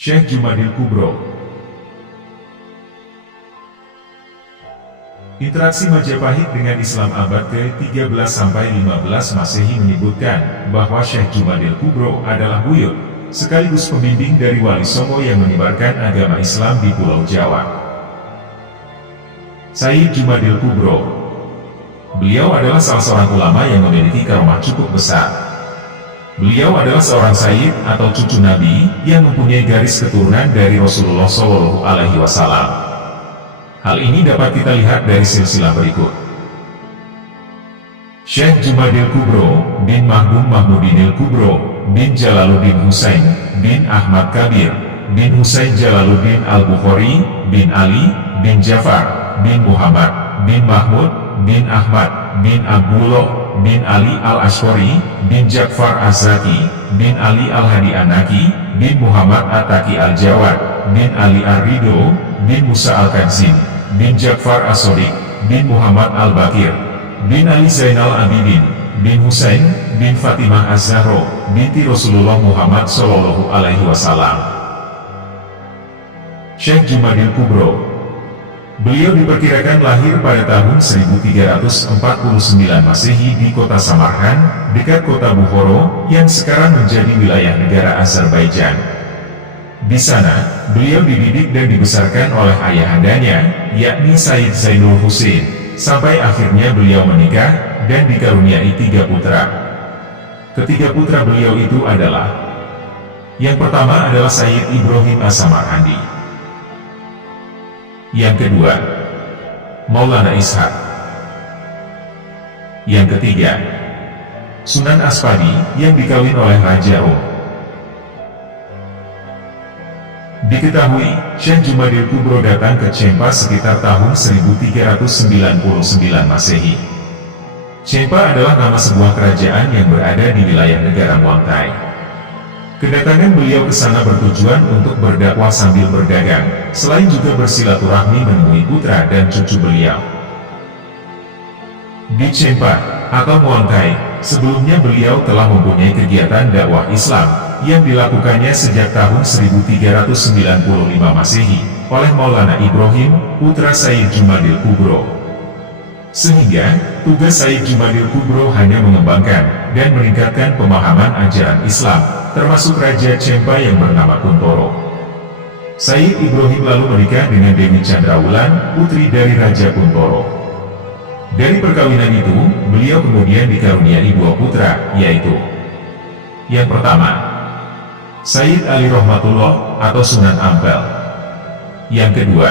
Syekh Jumadil Kubro. Interaksi Majapahit dengan Islam abad ke-13 sampai 15 Masehi menyebutkan bahwa Syekh Jumadil Kubro adalah buyut, sekaligus pembimbing dari Wali Songo yang menyebarkan agama Islam di Pulau Jawa. Sayyid Jumadil Kubro. Beliau adalah salah seorang ulama yang memiliki karomah cukup besar. Beliau adalah seorang sayyid atau cucu Nabi yang mempunyai garis keturunan dari Rasulullah SAW. Hal ini dapat kita lihat dari silsilah berikut. Syekh Jumadil Kubro bin Mahmud Mahmudinil Kubro bin Jalaluddin Husain bin Ahmad Kabir bin Husain Jalaluddin Al-Bukhari bin Ali bin Jafar bin Muhammad bin Mahmud bin Ahmad bin Abdullah bin Ali Al-Ashqari bin Ja'far Az-Zaki bin Ali Al-Hadi An-Naki bin Muhammad At-Taqi Al-Jawad bin Ali Ar-Ridho bin Musa Al-Kadzim bin Ja'far As-Sodiq bin Muhammad Al-Bakir bin Ali Zainal Abidin bin Husain bin Fatimah Az-Zahra binti Rasulullah Muhammad SAW. Syekh Jumadil Kubro. Beliau diperkirakan lahir pada tahun 1349 Masehi di kota Samarkand, dekat kota Bukhara, yang sekarang menjadi wilayah negara Azerbaijan. Di sana, beliau dididik dan dibesarkan oleh ayahandanya, yakni Sayyid Zainul Husain, sampai akhirnya beliau menikah dan dikaruniai 3 putra. Ketiga putra beliau itu adalah: yang pertama adalah Sayyid Ibrahim As-Samarkandi, yang kedua Maulana Ishaq, yang ketiga Sunan Aspadi yang dikawin oleh Raja Rom. Diketahui, Syekh Jumadil Kubro datang ke Cempa sekitar tahun 1399 Masehi. Cempa adalah nama sebuah kerajaan yang berada di wilayah negara Muang Thai. Kedatangan beliau ke sana bertujuan untuk berdakwah sambil berdagang, selain juga bersilaturahmi menemui putra dan cucu beliau. Di Cempa, atau Muang Thai, sebelumnya beliau telah mempunyai kegiatan dakwah Islam, yang dilakukannya sejak tahun 1395 Masehi, oleh Maulana Ibrahim, putra Sayyid Jumadil Kubro. Sehingga, tugas Sayyid Jumadil Kubro hanya mengembangkan dan meningkatkan pemahaman ajaran Islam, termasuk Raja Cempa yang bernama Kuntoro. Sayyid Ibrahim lalu menikah dengan Dewi Chandrawulan, putri dari Raja Kuntoro. Dari perkawinan itu, beliau kemudian dikaruniai 2 putra, yaitu: yang pertama, Sayyid Ali Rahmatullah atau Sunan Ampel. Yang kedua,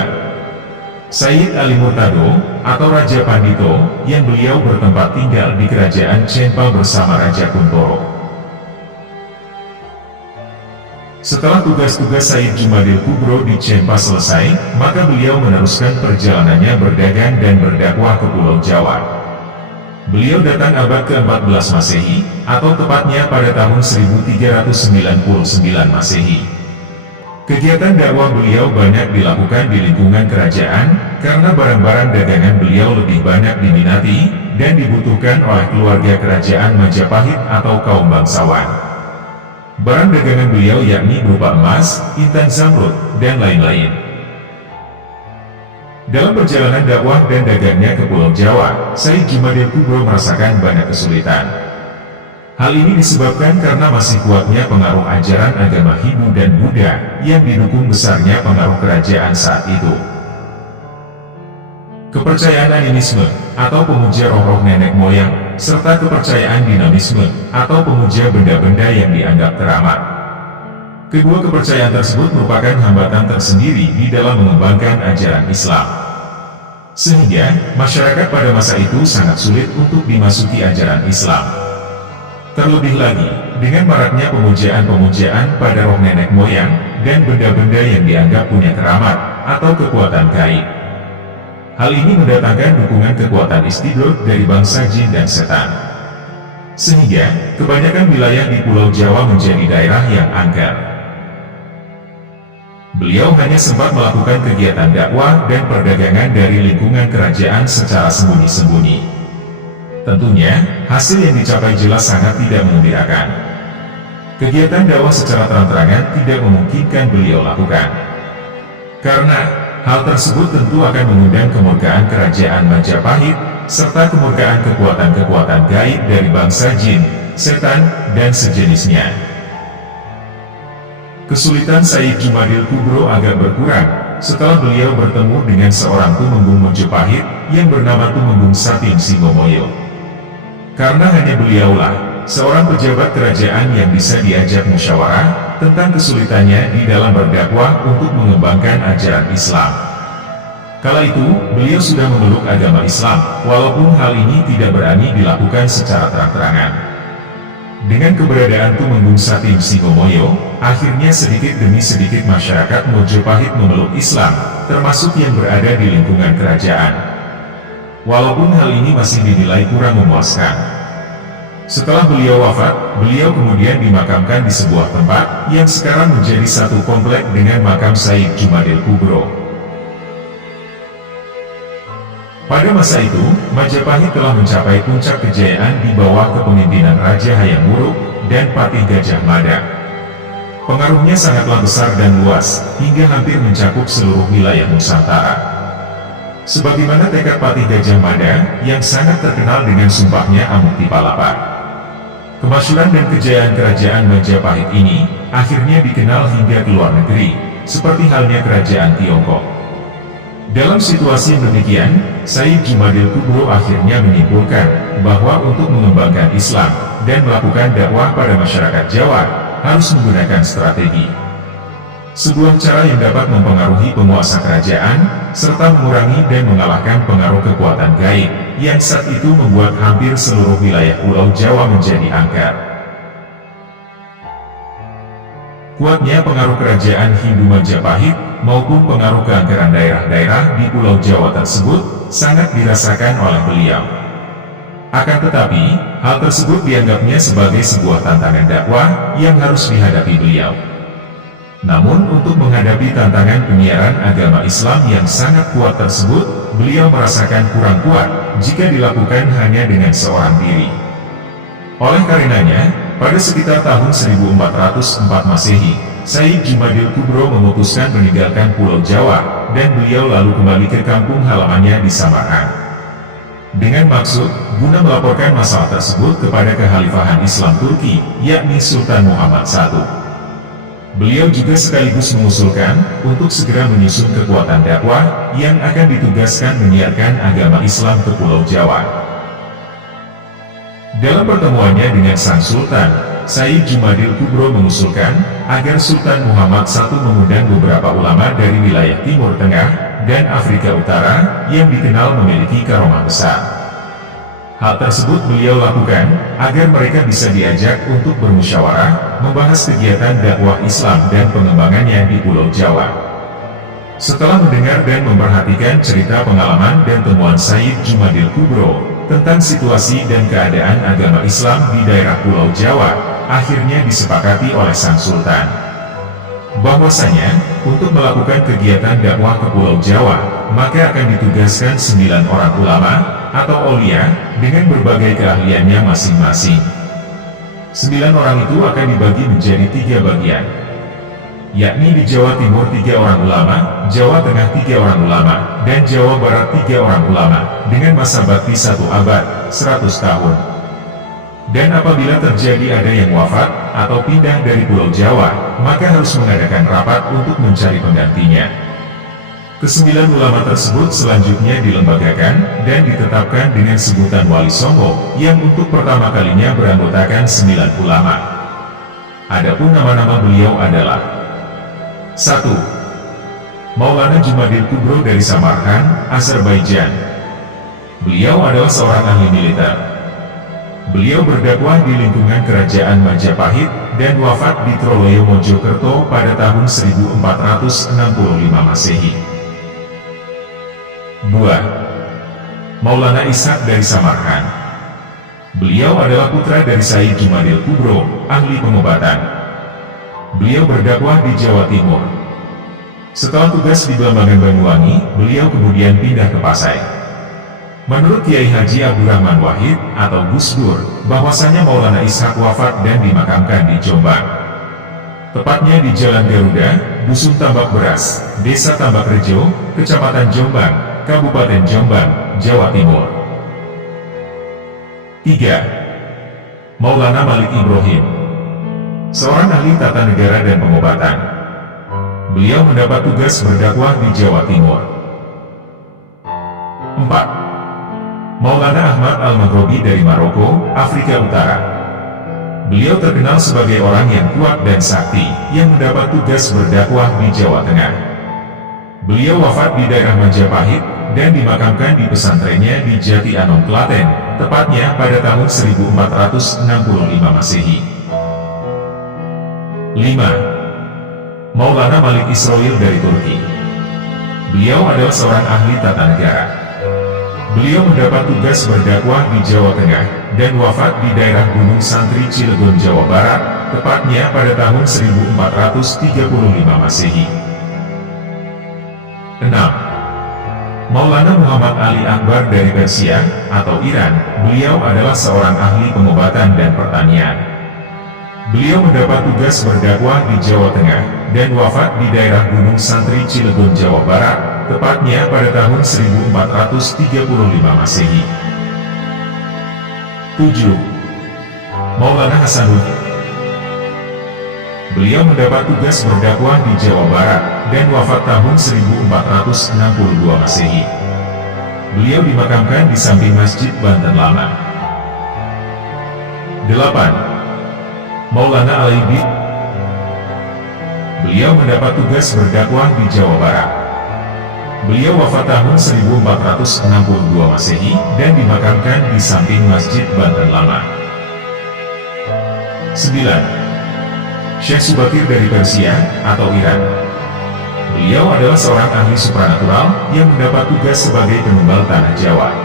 Sayyid Ali Murtado atau Raja Pandito, yang beliau bertempat tinggal di kerajaan Cempa bersama Raja Kuntoro. Setelah tugas-tugas Sayyid Jumadil Kubro di Cempa selesai, maka beliau meneruskan perjalanannya berdagang dan berdakwah ke Pulau Jawa. Beliau datang abad ke-14 Masehi, atau tepatnya pada tahun 1399 Masehi. Kegiatan dakwah beliau banyak dilakukan di lingkungan kerajaan, karena barang-barang dagangan beliau lebih banyak diminati dan dibutuhkan oleh keluarga kerajaan Majapahit atau kaum bangsawan. Barang dagangan beliau yakni berupa emas, intan zamrud, dan lain-lain. Dalam perjalanan dakwah dan dagangnya ke Pulau Jawa, Sayyid Jumadil Kubro merasakan banyak kesulitan. Hal ini disebabkan karena masih kuatnya pengaruh ajaran agama Hindu dan Buddha, yang didukung besarnya pengaruh kerajaan saat itu. Kepercayaan animisme, atau pemuja roh-roh nenek moyang, serta kepercayaan dinamisme, atau pemuja benda-benda yang dianggap keramat. Kedua kepercayaan tersebut merupakan hambatan tersendiri di dalam mengembangkan ajaran Islam. Sehingga, masyarakat pada masa itu sangat sulit untuk dimasuki ajaran Islam. Terlebih lagi, dengan maraknya pemujaan-pemujaan pada roh nenek moyang, dan benda-benda yang dianggap punya keramat, atau kekuatan gaib. Hal ini mendatangkan dukungan kekuatan istidroj dari bangsa jin dan setan. Sehingga, kebanyakan wilayah di Pulau Jawa menjadi daerah yang angker. Beliau hanya sempat melakukan kegiatan dakwah dan perdagangan dari lingkungan kerajaan secara sembunyi-sembunyi. Tentunya, hasil yang dicapai jelas sangat tidak menggembirakan. Kegiatan dakwah secara terang-terangan tidak memungkinkan beliau lakukan. Karena hal tersebut tentu akan mengundang kemurkaan kerajaan Majapahit, serta kemurkaan kekuatan-kekuatan gaib dari bangsa jin, setan, dan sejenisnya. Kesulitan Said Jumadil Kubro agak berkurang setelah beliau bertemu dengan seorang Tumenggung Mojopahit yang bernama Tumenggung Satim Singomoyo. Karena hanya beliaulah seorang pejabat kerajaan yang bisa diajak musyawarah tentang kesulitannya di dalam berdakwah untuk mengembangkan ajaran Islam. Kala itu, beliau sudah memeluk agama Islam, walaupun hal ini tidak berani dilakukan secara terang-terangan. Dengan keberadaan Tumenggung Satim Singomoyo, akhirnya sedikit demi sedikit masyarakat Mojopahit memeluk Islam, termasuk yang berada di lingkungan kerajaan. Walaupun hal ini masih dinilai kurang memuaskan. Setelah beliau wafat, beliau kemudian dimakamkan di sebuah tempat yang sekarang menjadi satu komplek dengan makam Said Jumadil Kubro. Pada masa itu, Majapahit telah mencapai puncak kejayaan di bawah kepemimpinan Raja Hayam Wuruk dan Patih Gajah Mada. Pengaruhnya sangatlah besar dan luas, hingga hampir mencakup seluruh wilayah Nusantara. Sebagaimana tekad Patih Gajah Mada, yang sangat terkenal dengan sumpahnya Amukti Palapa. Kemasyhuran dan kejayaan kerajaan Majapahit ini, akhirnya dikenal hingga ke luar negeri, seperti halnya kerajaan Tiongkok. Dalam situasi yang demikian, Said Jumadil Kubro akhirnya menyimpulkan bahwa untuk mengembangkan Islam dan melakukan dakwah pada masyarakat Jawa, harus menggunakan strategi. Sebuah cara yang dapat mempengaruhi penguasa kerajaan, serta mengurangi dan mengalahkan pengaruh kekuatan gaib, yang saat itu membuat hampir seluruh wilayah Pulau Jawa menjadi angker. Kuatnya pengaruh kerajaan Hindu Majapahit maupun pengaruh keangkeran daerah-daerah di Pulau Jawa tersebut sangat dirasakan oleh beliau. Akan tetapi, hal tersebut dianggapnya sebagai sebuah tantangan dakwah yang harus dihadapi beliau. Namun untuk menghadapi tantangan penyiaran agama Islam yang sangat kuat tersebut, beliau merasakan kurang kuat jika dilakukan hanya dengan seorang diri. Oleh karenanya, pada sekitar tahun 1404 Masehi, Said Jumadil Kubro memutuskan meninggalkan Pulau Jawa, dan beliau lalu kembali ke kampung halamannya di Samarkand. Dengan maksud, guna melaporkan masalah tersebut kepada Kekhalifahan Islam Turki, yakni Sultan Muhammad I. Beliau juga sekaligus mengusulkan untuk segera menyusun kekuatan dakwah yang akan ditugaskan menyiarkan agama Islam ke Pulau Jawa. Dalam pertemuannya dengan Sang Sultan, Said Jumadil Kubro mengusulkan agar Sultan Muhammad I mengundang beberapa ulama dari wilayah Timur Tengah dan Afrika Utara yang dikenal memiliki karomah besar. Hal tersebut beliau lakukan agar mereka bisa diajak untuk bermusyawarah, membahas kegiatan dakwah Islam dan pengembangannya di Pulau Jawa. Setelah mendengar dan memperhatikan cerita pengalaman dan temuan Said Jumadil Kubro tentang situasi dan keadaan agama Islam di daerah Pulau Jawa, akhirnya disepakati oleh Sang Sultan bahwasanya untuk melakukan kegiatan dakwah ke Pulau Jawa, maka akan ditugaskan 9 orang ulama atau aulia dengan berbagai keahliannya masing-masing. 9 orang itu akan dibagi menjadi 3 bagian, yakni di Jawa Timur 3 orang ulama, Jawa Tengah 3 orang ulama, dan Jawa Barat 3 orang ulama, dengan masa bakti 1 abad, 100 tahun. Dan apabila terjadi ada yang wafat atau pindah dari Pulau Jawa, maka harus mengadakan rapat untuk mencari penggantinya. Ke-9 ulama tersebut selanjutnya dilembagakan dan ditetapkan dengan sebutan Wali Songo, yang untuk pertama kalinya beranggotakan 9 ulama. Adapun nama-nama beliau adalah: 1. Maulana Jumadil Kubro dari Samarkand, Azerbaijan. Beliau adalah seorang ahli militer. Beliau berdakwah di lingkungan kerajaan Majapahit dan wafat di Troloyo Mojokerto pada tahun 1465 Masehi. 2. Maulana Ishak dari Samarkand. Beliau adalah putra dari Said Jumadil Kubro, ahli pengobatan. Beliau berdakwah di Jawa Timur. Setelah tugas di Belambangan Banyuwangi, beliau kemudian pindah ke Pasai. Menurut Kiai Haji Abdurrahman Wahid atau Gus Dur, bahwasanya Maulana Ishak wafat dan dimakamkan di Jombang. Tepatnya di Jalan Garuda, Dusun Tambak Beras, Desa Tambak Rejo, Kecamatan Jombang, Kabupaten Jombang, Jawa Timur. 3. Maulana Malik Ibrahim, seorang ahli tata negara dan pengobatan. Beliau mendapat tugas berdakwah di Jawa Timur. 4. Maulana Ahmad Al-Maghrobi dari Maroko, Afrika Utara. Beliau terkenal sebagai orang yang kuat dan sakti, yang mendapat tugas berdakwah di Jawa Tengah. Beliau wafat di daerah Majapahit, dan dimakamkan di pesantrennya di Jati Anom, Klaten, tepatnya pada tahun 1465 Masehi. 5. Maulana Malik Israil dari Turki. Beliau adalah seorang ahli tata negara. Beliau mendapat tugas berdakwah di Jawa Tengah, dan wafat di daerah Gunung Santri Cilegon, Jawa Barat, tepatnya pada tahun 1435 Masehi. 6. Maulana Muhammad Ali Akbar dari Persia, atau Iran. Beliau adalah seorang ahli pengobatan dan pertanian. Beliau mendapat tugas berdakwah di Jawa Tengah, dan wafat di daerah Gunung Santri Cilegon, Jawa Barat, tepatnya pada tahun 1435 Masehi. 7. Maulana Hasanuddin. Beliau mendapat tugas berdakwah di Jawa Barat, dan wafat tahun 1462 Masehi. Beliau dimakamkan di samping Masjid Banten Lama. 8. Maulana Al-Aidid. Beliau mendapat tugas berdakwah di Jawa Barat. Beliau wafat tahun 1462 Masehi, dan dimakamkan di samping Masjid Banten Lama. 9. Syekh Subakir dari Persia, atau Iran. Beliau adalah seorang ahli supranatural, yang mendapat tugas sebagai penumbal tanah Jawa.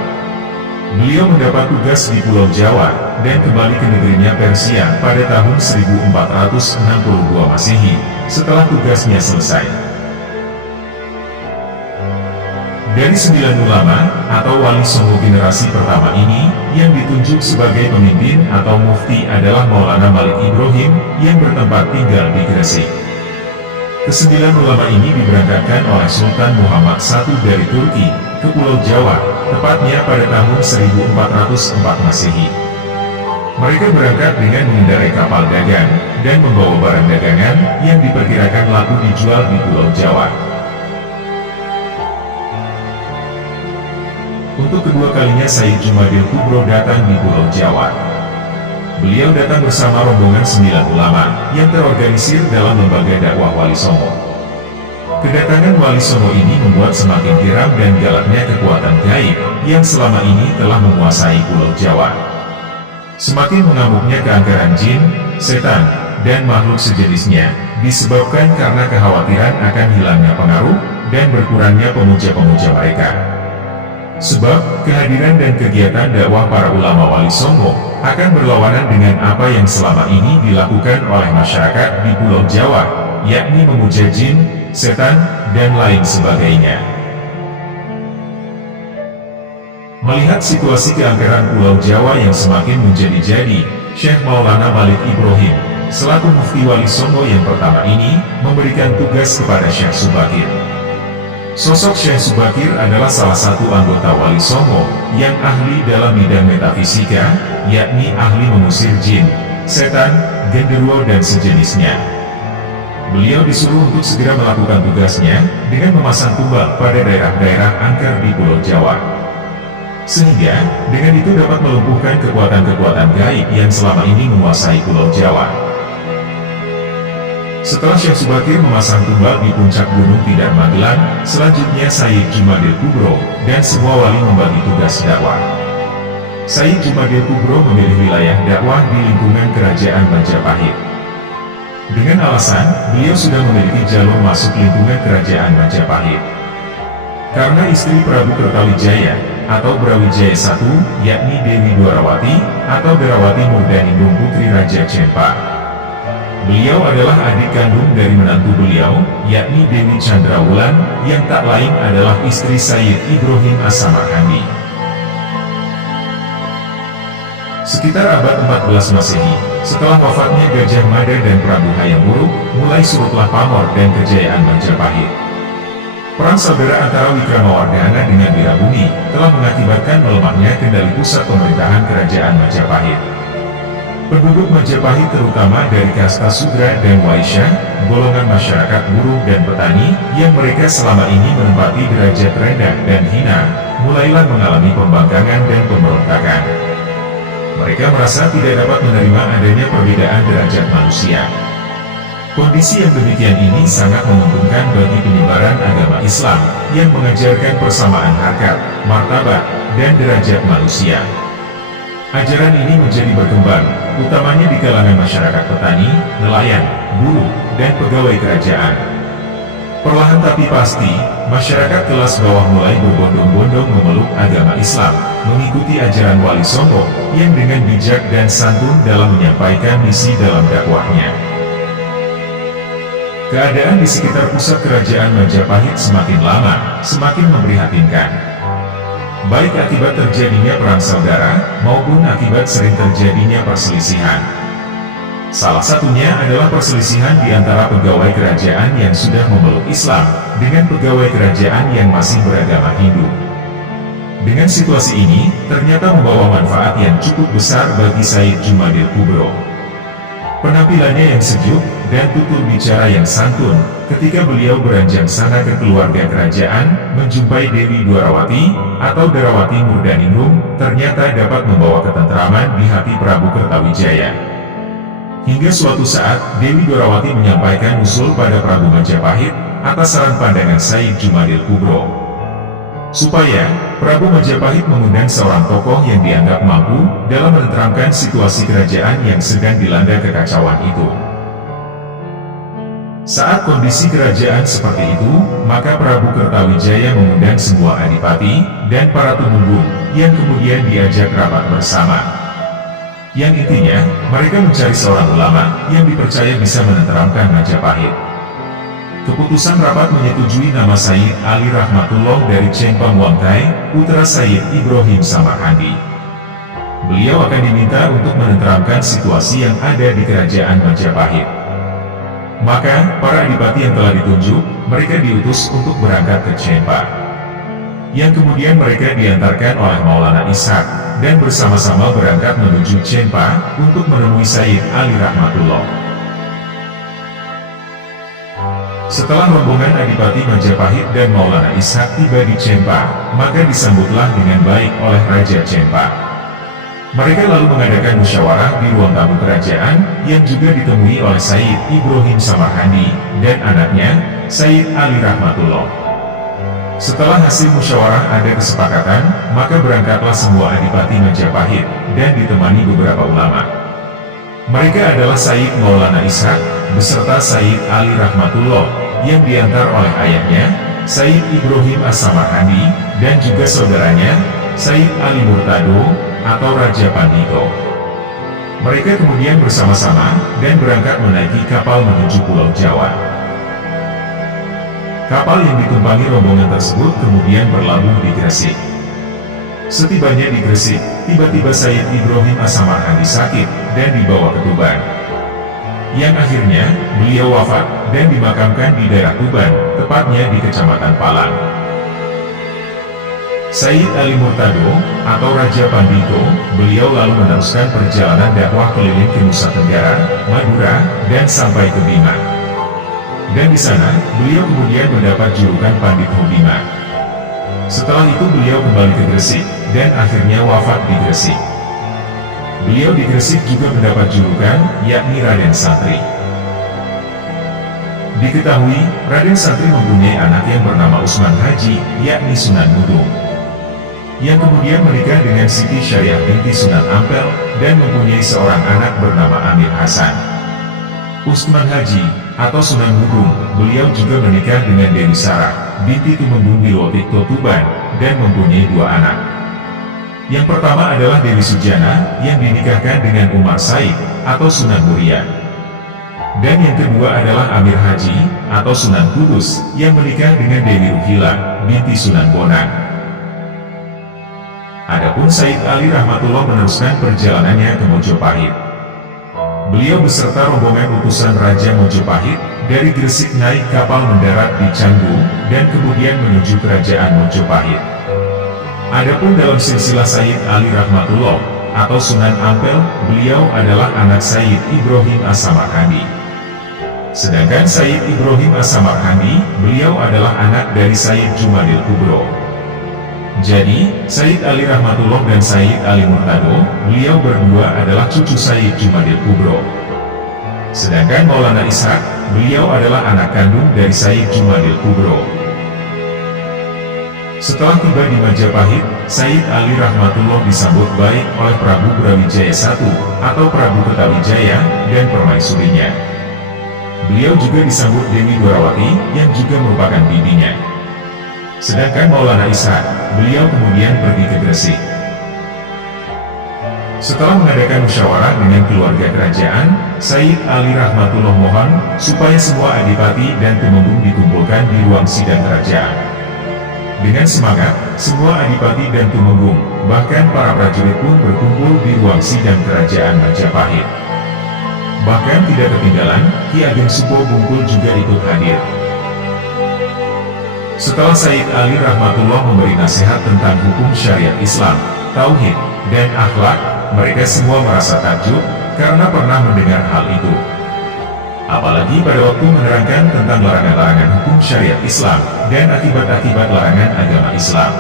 Beliau mendapat tugas di Pulau Jawa, dan kembali ke negerinya Persia pada tahun 1462 Masehi, setelah tugasnya selesai. Dari 9 ulama, atau wali songo generasi pertama ini, yang ditunjuk sebagai pemimpin atau mufti adalah Maulana Malik Ibrahim, yang bertempat tinggal di Gresik. Kesembilan ulama ini diberangkatkan oleh Sultan Muhammad I dari Turki, ke Pulau Jawa, tepatnya pada tahun 1404 Masehi. Mereka berangkat dengan mengendarai kapal dagang, dan membawa barang dagangan, yang diperkirakan laku dijual di Pulau Jawa. Untuk kedua kalinya Sayyid Jumadil Kubro datang di Pulau Jawa. Beliau datang bersama rombongan 9 ulama, yang terorganisir dalam lembaga dakwah Wali Songo. Kedatangan Wali Songo ini membuat semakin geram dan galaknya kekuatan gaib, yang selama ini telah menguasai Pulau Jawa. Semakin mengamuknya keangkaran jin, setan, dan makhluk sejenisnya, disebabkan karena kekhawatiran akan hilangnya pengaruh, dan berkurangnya pemuja-pemuja mereka. Sebab, kehadiran dan kegiatan dakwah para ulama Wali Songo, akan berlawanan dengan apa yang selama ini dilakukan oleh masyarakat di Pulau Jawa, yakni memuja jin, setan, dan lain sebagainya. Melihat situasi keangkeran Pulau Jawa yang semakin menjadi-jadi, Syekh Maulana Malik Ibrahim, selaku mufti Wali Songo yang pertama ini, memberikan tugas kepada Syekh Subakir. Sosok Syekh Subakir adalah salah satu anggota Wali Songo, yang ahli dalam bidang metafisika, yakni ahli mengusir jin, setan, genderuwo dan sejenisnya. Beliau disuruh untuk segera melakukan tugasnya, dengan memasang tumbal pada daerah-daerah angker di Pulau Jawa. Sehingga, dengan itu dapat melumpuhkan kekuatan-kekuatan gaib yang selama ini menguasai Pulau Jawa. Setelah Syekh Subakir memasang tumbal di puncak Gunung Tidar Magelang, selanjutnya Sayyid Jumadil Kubro, dan semua wali membagi tugas dakwah. Sayyid Jumadil Kubro memilih wilayah dakwah di lingkungan kerajaan Majapahit. Dengan alasan, beliau sudah memiliki jalur masuk lingkungan kerajaan Majapahit. Karena istri Prabu Kertawijaya, atau Brawijaya I, yakni Dewi Dwarawati, atau Dwarawati Murdaningrum Putri Raja Cempa. Beliau adalah adik kandung dari menantu beliau, yakni Dewi Chandrawulan, yang tak lain adalah istri Sayyid Ibrahim As-Samarkandi. Sekitar abad 14 Masehi, setelah wafatnya Gajah Mada dan Prabu Hayam Wuruk, mulai surutlah pamor dan kejayaan Majapahit. Perang saudara antara Wikramawardhana dengan Wirabumi telah mengakibatkan melemahnya kendali pusat pemerintahan kerajaan Majapahit. Penduduk Majapahit terutama dari kasta Sudra dan Waisya, golongan masyarakat buruh dan petani, yang mereka selama ini menempati derajat rendah dan hina, mulailah mengalami pembangkangan dan pemberontakan. Mereka merasa tidak dapat menerima adanya perbedaan derajat manusia. Kondisi yang demikian ini sangat menguntungkan bagi penyebaran agama Islam, yang mengajarkan persamaan harkat, martabat, dan derajat manusia. Ajaran ini menjadi berkembang, utamanya di kalangan masyarakat petani, nelayan, buruh, dan pegawai kerajaan. Perlahan tapi pasti, masyarakat kelas bawah mulai berbondong-bondong memeluk agama Islam, mengikuti ajaran Wali Songo, yang dengan bijak dan santun dalam menyampaikan misi dalam dakwahnya. Keadaan di sekitar pusat kerajaan Majapahit semakin lama, semakin memprihatinkan. Baik akibat terjadinya perang saudara, maupun akibat sering terjadinya perselisihan. Salah satunya adalah perselisihan di antara pegawai kerajaan yang sudah memeluk Islam, dengan pegawai kerajaan yang masih beragama Hindu. Dengan situasi ini, ternyata membawa manfaat yang cukup besar bagi Said Jumadil Kubro. Penampilannya yang sejuk, dan tutur bicara yang santun, ketika beliau beranjak sana ke keluarga kerajaan, menjumpai Dewi Dwarawati, atau Darawati Murdaningrum, ternyata dapat membawa ketentraman di hati Prabu Kertawijaya. Hingga suatu saat, Dewi Dwarawati menyampaikan usul pada Prabu Majapahit, atas saran pandangan Said Jumadil Kubro, supaya Prabu Majapahit mengundang seorang tokoh yang dianggap mampu dalam menenteramkan situasi kerajaan yang sedang dilanda kekacauan itu. Saat kondisi kerajaan seperti itu, maka Prabu Kertawijaya mengundang semua adipati dan para tumenggung, yang kemudian diajak rapat bersama. Yang intinya, mereka mencari seorang ulama yang dipercaya bisa menenteramkan Majapahit. Keputusan rapat menyetujui nama Said Ali Rahmatullah dari Cempang Wangkai, putra Said Ibrahim Samarhandi. Beliau akan diminta untuk menenteramkan situasi yang ada di kerajaan Majapahit. Maka, para adipati yang telah ditunjuk, mereka diutus untuk berangkat ke Cempang. Yang kemudian mereka diantarkan oleh Maulana Ishak, dan bersama-sama berangkat menuju Cempang untuk menemui Said Ali Rahmatullah. Setelah rombongan Adipati Majapahit dan Maulana Ishak tiba di Cempang, maka disambutlah dengan baik oleh Raja Cempang. Mereka lalu mengadakan musyawarah di ruang tamu kerajaan, yang juga ditemui oleh Said Ibrahim Samarhandi, dan anaknya, Said Ali Rahmatullah. Setelah hasil musyawarah ada kesepakatan, maka berangkatlah semua Adipati Majapahit, dan ditemani beberapa ulama. Mereka adalah Said Maulana Ishak, beserta Said Ali Rahmatullah, yang diantar oleh ayahnya, Said Ibrahim As-Samarhandi, dan juga saudaranya, Said Ali Murtado, atau Raja Pandito. Mereka kemudian bersama-sama, dan berangkat menaiki kapal menuju Pulau Jawa. Kapal yang ditumpangi rombongan tersebut kemudian berlabuh di Gresik. Setibanya di Gresik, tiba-tiba Said Ibrahim As-Samarhandi sakit, dan dibawa ke Tuban. Yang akhirnya, beliau wafat, dan dimakamkan di daerah Tuban, tepatnya di Kecamatan Palang. Said Ali Murtado, atau Raja Pandito, beliau lalu meneruskan perjalanan dakwah keliling ke Nusa Tenggara, Madura, dan sampai ke Bima. Dan di sana, beliau kemudian mendapat julukan Pandit Hobima. Setelah itu beliau kembali ke Gresik, dan akhirnya wafat di Gresik. Beliau di Gresik juga mendapat julukan, yakni Raden Santri. Diketahui, Raden Santri mempunyai anak yang bernama Usman Haji, yakni Sunan Mudung, yang kemudian menikah dengan Siti Syariah binti Sunan Ampel, dan mempunyai seorang anak bernama Amir Hasan. Usman Haji, atau Sunan Mudung, beliau juga menikah dengan Dewi Sarah, binti Tumenggung Wilotikto Tuban, dan mempunyai dua anak. Yang pertama adalah Dewi Sujana, yang dinikahkan dengan Umar Said, atau Sunan Muria. Dan yang kedua adalah Amir Haji, atau Sunan Kudus, yang menikah dengan Dewi Ruhila, binti Sunan Bonang. Adapun Said Ali Rahmatullah meneruskan perjalanannya ke Mojopahit. Beliau beserta rombongan utusan Raja Mojopahit dari Gresik naik kapal mendarat di Canggu dan kemudian menuju kerajaan Mojopahit. Adapun dalam silsilah Said Ali Rahmatullah atau Sunan Ampel, beliau adalah anak Said Ibrahim As-Samarkandi. Sedangkan Said Ibrahim As-Samarkandi, beliau adalah anak dari Said Jumadil Kubro. Jadi, Said Ali Rahmatullah dan Said Ali Murtado, beliau berdua adalah cucu Said Jumadil Kubro. Sedangkan Maulana Ishaq, beliau adalah anak kandung dari Said Jumadil Kubro. Setelah tiba di Majapahit, Said Ali Rahmatullah disambut baik oleh Prabu Brawijaya I atau Prabu Kertawijaya dan permaisurinya. Beliau juga disambut Dewi Dwarawati yang juga merupakan bibinya. Sedangkan Maulana Ishaq, beliau kemudian pergi ke Gresik. Setelah mengadakan musyawarah dengan keluarga kerajaan, Said Ali Rahmatullah mohon supaya semua adipati dan tumenggung dikumpulkan di ruang sidang kerajaan. Dengan semangat, semua adipati dan tumenggung, bahkan para prajurit pun berkumpul di ruang sidang kerajaan Majapahit. Bahkan tidak ketinggalan, Ki Ageng Supo Bungkul juga ikut hadir. Setelah Said Ali Rahmatullah memberi nasihat tentang hukum syariat Islam, tauhid, dan akhlak, mereka semua merasa takjub karena pernah mendengar hal itu. Apalagi pada waktu menerangkan tentang larangan-larangan hukum syariat Islam dan akibat-akibat larangan agama Islam.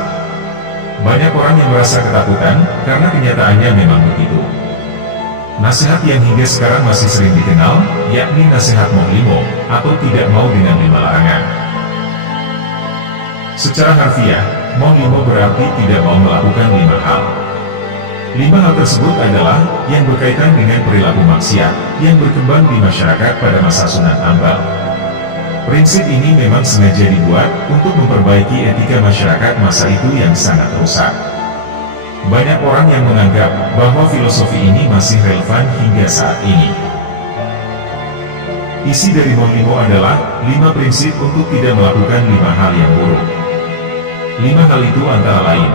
Banyak orang yang merasa ketakutan karena kenyataannya memang begitu. Nasihat yang hingga sekarang masih sering dikenal, yakni nasihat mau limo, atau tidak mau dengan 5 larangan. Secara harfiah, mau limo berarti tidak mau melakukan 5 hal. 5 hal tersebut adalah yang berkaitan dengan perilaku maksiat yang berkembang di masyarakat pada masa Sunan Ampel. Prinsip ini memang sengaja dibuat untuk memperbaiki etika masyarakat masa itu yang sangat rusak. Banyak orang yang menganggap bahwa filosofi ini masih relevan hingga saat ini. Isi dari Mau adalah 5 prinsip untuk tidak melakukan 5 hal yang buruk. 5 hal itu antara lain: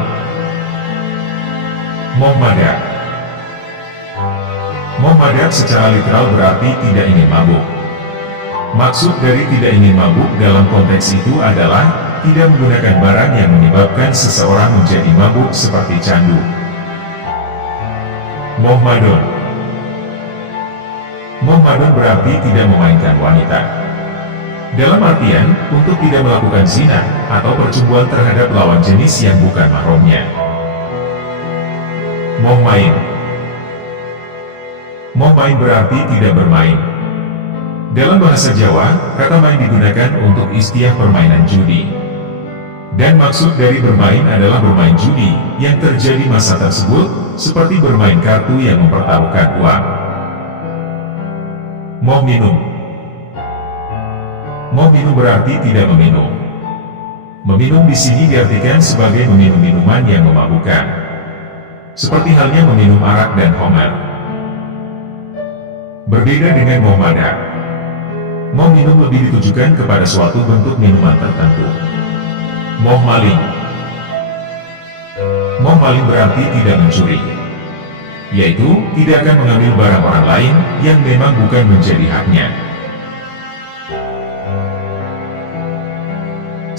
Mohmadat. Mohmadat secara literal berarti tidak ingin mabuk. Maksud dari tidak ingin mabuk dalam konteks itu adalah tidak menggunakan barang yang menyebabkan seseorang menjadi mabuk seperti candu. Mohmadon. Mohmadon berarti tidak memainkan wanita. Dalam artian, untuk tidak melakukan zina atau percumbuan terhadap lawan jenis yang bukan mahramnya. Mohmain. Mohmain berarti tidak bermain. Dalam bahasa Jawa, kata main digunakan untuk istilah permainan judi. Dan maksud dari bermain adalah bermain judi yang terjadi masa tersebut, seperti bermain kartu yang mempertaruhkan uang. Moh minum. Moh minum berarti tidak meminum. Meminum di sini diartikan sebagai meminum minuman yang memabukkan. Seperti halnya meminum arak dan homer. Berbeda dengan mohmadat. Moh minum lebih ditujukan kepada suatu bentuk minuman tertentu. Moh maling. Moh maling berarti tidak mencuri, yaitu tidak akan mengambil barang orang lain yang memang bukan menjadi haknya.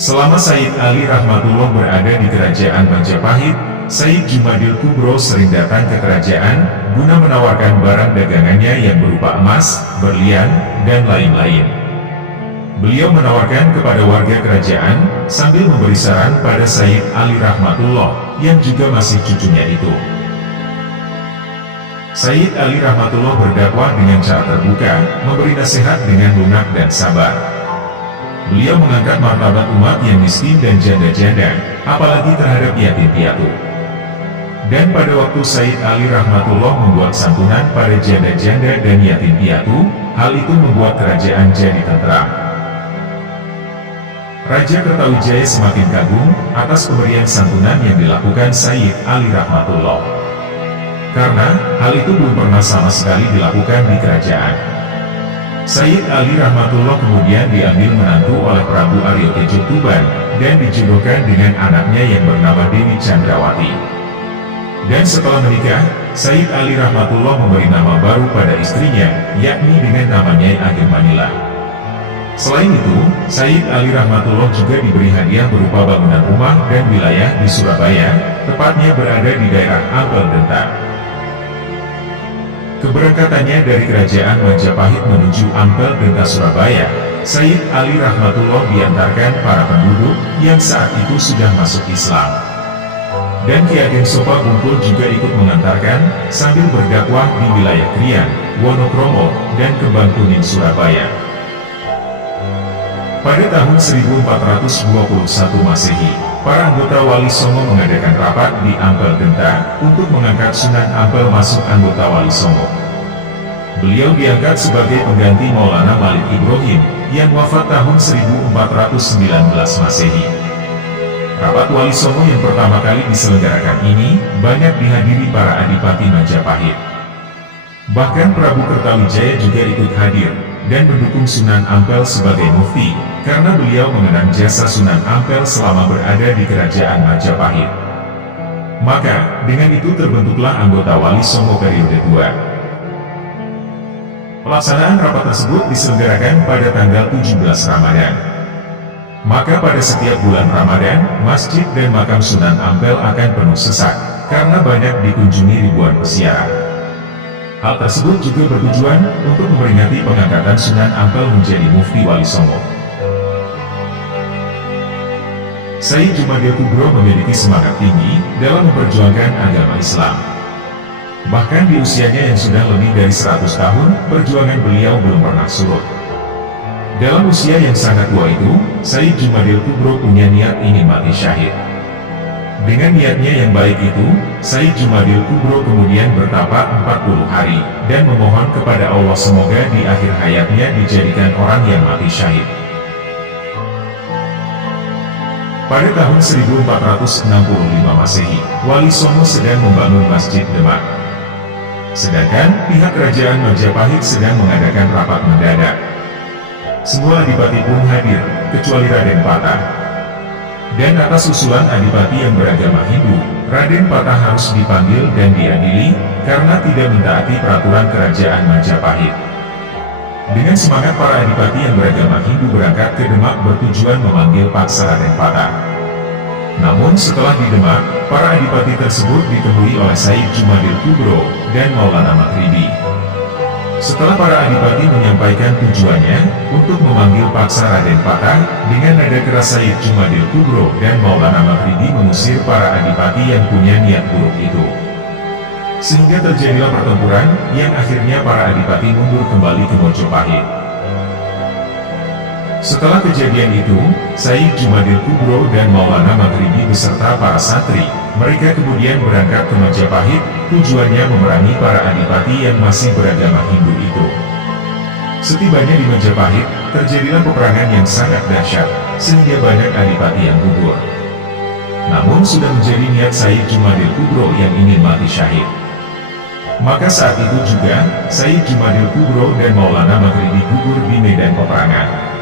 Selama Said Ali Rahmatullah berada di kerajaan Majapahit, Said Jumadil Kubro sering datang ke kerajaan guna menawarkan barang dagangannya yang berupa emas, berlian, dan lain-lain. Beliau menawarkan kepada warga kerajaan sambil memberi saran pada Said Ali Rahmatullah yang juga masih cucunya itu. Said Ali Rahmatullah berdakwah dengan cara terbuka, memberi nasihat dengan lunak dan sabar. Beliau mengangkat martabat umat yang miskin dan janda-janda, apalagi terhadap yatim piatu. Dan pada waktu Said Ali Rahmatullah membuat santunan pada janda-janda dan yatim piatu, hal itu membuat kerajaan jadi tentram. Raja Kertawijaya semakin kagum atas pemberian santunan yang dilakukan Said Ali Rahmatullah. Karena hal itu belum pernah sama sekali dilakukan di kerajaan. Said Ali Rahmatullah kemudian diambil menantu oleh Prabu Aryo Tejo Tuban dan dijodohkan dengan anaknya yang bernama Dewi Chandrawati. Dan setelah menikah, Said Ali Rahmatullah memberi nama baru pada istrinya, yakni dengan nama Nyai Ageng Manila. Selain itu, Said Ali Rahmatullah juga diberi hadiah berupa bangunan rumah dan wilayah di Surabaya, tepatnya berada di daerah Ampel Denta. Keberangkatannya dari Kerajaan Majapahit menuju Ampel Denta Surabaya, Said Ali Rahmatullah diantarkan para penduduk yang saat itu sudah masuk Islam. Dan Ki Ageng Sopa Bungkul juga ikut mengantarkan sambil berdakwah di wilayah Krian, Wonokromo, dan Kembang Kuning Surabaya. Pada tahun 1421 Masehi, para anggota Wali Songo mengadakan rapat di Ampel Denta untuk mengangkat Sunan Ampel masuk anggota Wali Songo. Beliau diangkat sebagai pengganti Maulana Malik Ibrahim yang wafat tahun 1419 Masehi. Rapat Wali Songo yang pertama kali diselenggarakan ini banyak dihadiri para adipati Majapahit. Bahkan Prabu Kertawijaya juga ikut hadir dan mendukung Sunan Ampel sebagai mufti, karena beliau mengenang jasa Sunan Ampel selama berada di Kerajaan Majapahit. Maka, dengan itu terbentuklah anggota Wali Songo periode 2. Pelaksanaan rapat tersebut diselenggarakan pada tanggal 17 Ramadan. Maka pada setiap bulan Ramadan, masjid dan makam Sunan Ampel akan penuh sesak, karena banyak dikunjungi ribuan peziarah. Hal tersebut juga bertujuan untuk memperingati pengangkatan Sunan Ampel menjadi mufti Wali Songo. Said Jumadil Kubro memiliki semangat tinggi dalam memperjuangkan agama Islam. Bahkan di usianya yang sudah lebih dari 100 tahun, perjuangan beliau belum pernah surut. Dalam usia yang sangat tua itu, Said Jumadil Kubro punya niat ingin mati syahid. Dengan niatnya yang baik itu, Said Jumadil Kubro kemudian bertapa 40 hari, dan memohon kepada Allah semoga di akhir hayatnya dijadikan orang yang mati syahid. Pada tahun 1465 Masehi, Wali Songo sedang membangun Masjid Demak. Sedangkan pihak Kerajaan Majapahit sedang mengadakan rapat mendadak. Semua adipati pun hadir, kecuali Raden Patah. Dan atas usulan adipati yang beragama Hindu, Raden Patah harus dipanggil dan diadili, karena tidak mentaati peraturan Kerajaan Majapahit. Dengan semangat para adipati yang beragama Hindu berangkat ke Demak bertujuan memanggil paksa Raden Patah. Namun setelah di Demak, para adipati tersebut ditemui oleh Said Jumadil Kubro dan Maulana Maghribi. Setelah para adipati menyampaikan tujuannya untuk memanggil paksa Raden Patah, dengan nada keras Said Jumadil Kubro dan Maulana Maghribi mengusir para adipati yang punya niat buruk itu. Sehingga terjadilah pertempuran, yang akhirnya para adipati mundur kembali ke Mojopahit. Setelah kejadian itu, Said Jumadil Kubro dan Maulana Maghribi beserta para santri, mereka kemudian berangkat ke Majapahit, tujuannya memerangi para adipati yang masih beragama Hindu itu. Setibanya di Majapahit, terjadilah peperangan yang sangat dahsyat, sehingga banyak adipati yang gugur. Namun sudah menjadi niat Said Jumadil Kubro yang ingin mati syahid. Maka saat itu juga, Said Jumadil Kubro dan Maulana Maghribi gugur di medan peperangan.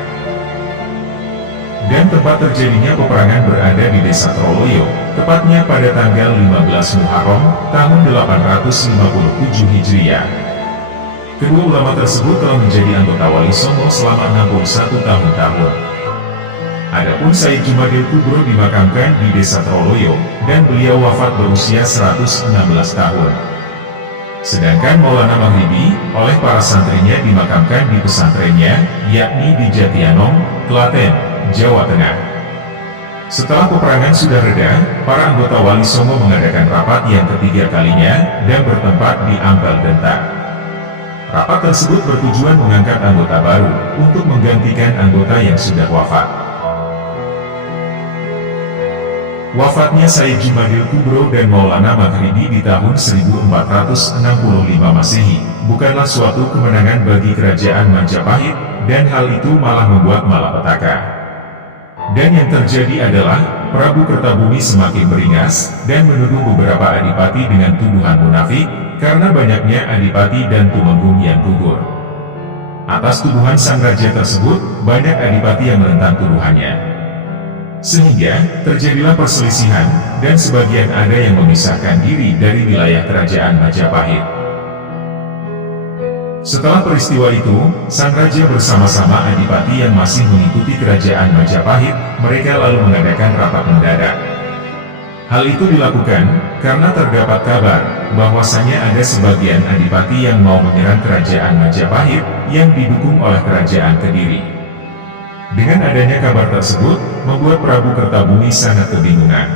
Dan tempat terjadinya peperangan berada di Desa Troloyo, tepatnya pada tanggal 15 Muharram, tahun 857 Hijriah. Kedua ulama tersebut telah menjadi anggota Wali Songo selama 61 tahun. Adapun Said Jumadil Kubro dimakamkan di Desa Troloyo, dan beliau wafat berusia 116 tahun. Sedangkan Maulana Maghribi, oleh para santrinya dimakamkan di pesantrennya, yakni di Jatianong, Klaten, Jawa Tengah. Setelah peperangan sudah reda, para anggota Wali Songo mengadakan rapat yang ketiga kalinya, dan bertempat di Ampel Denta. Rapat tersebut bertujuan mengangkat anggota baru, untuk menggantikan anggota yang sudah wafat. Wafatnya Said Jumadil Kubro dan Maulana Maghribi di tahun 1465 Masehi, bukanlah suatu kemenangan bagi Kerajaan Majapahit, dan hal itu malah membuat malapetaka. Dan yang terjadi adalah, Prabu Kertabumi semakin beringas, dan menuduh beberapa adipati dengan tuduhan munafik, karena banyaknya adipati dan tumenggung yang gugur. Atas tuduhan sang raja tersebut, banyak adipati yang menentang tuduhannya. Sehingga, terjadilah perselisihan, dan sebagian ada yang memisahkan diri dari wilayah kerajaan Majapahit. Setelah peristiwa itu, sang raja bersama-sama adipati yang masih mengikuti kerajaan Majapahit, mereka lalu mengadakan rapat mendadak. Hal itu dilakukan, karena terdapat kabar, bahwasanya ada sebagian adipati yang mau menyerang kerajaan Majapahit, yang didukung oleh kerajaan Kediri. Dengan adanya kabar tersebut, membuat Prabu Kertabumi sangat kebingungan.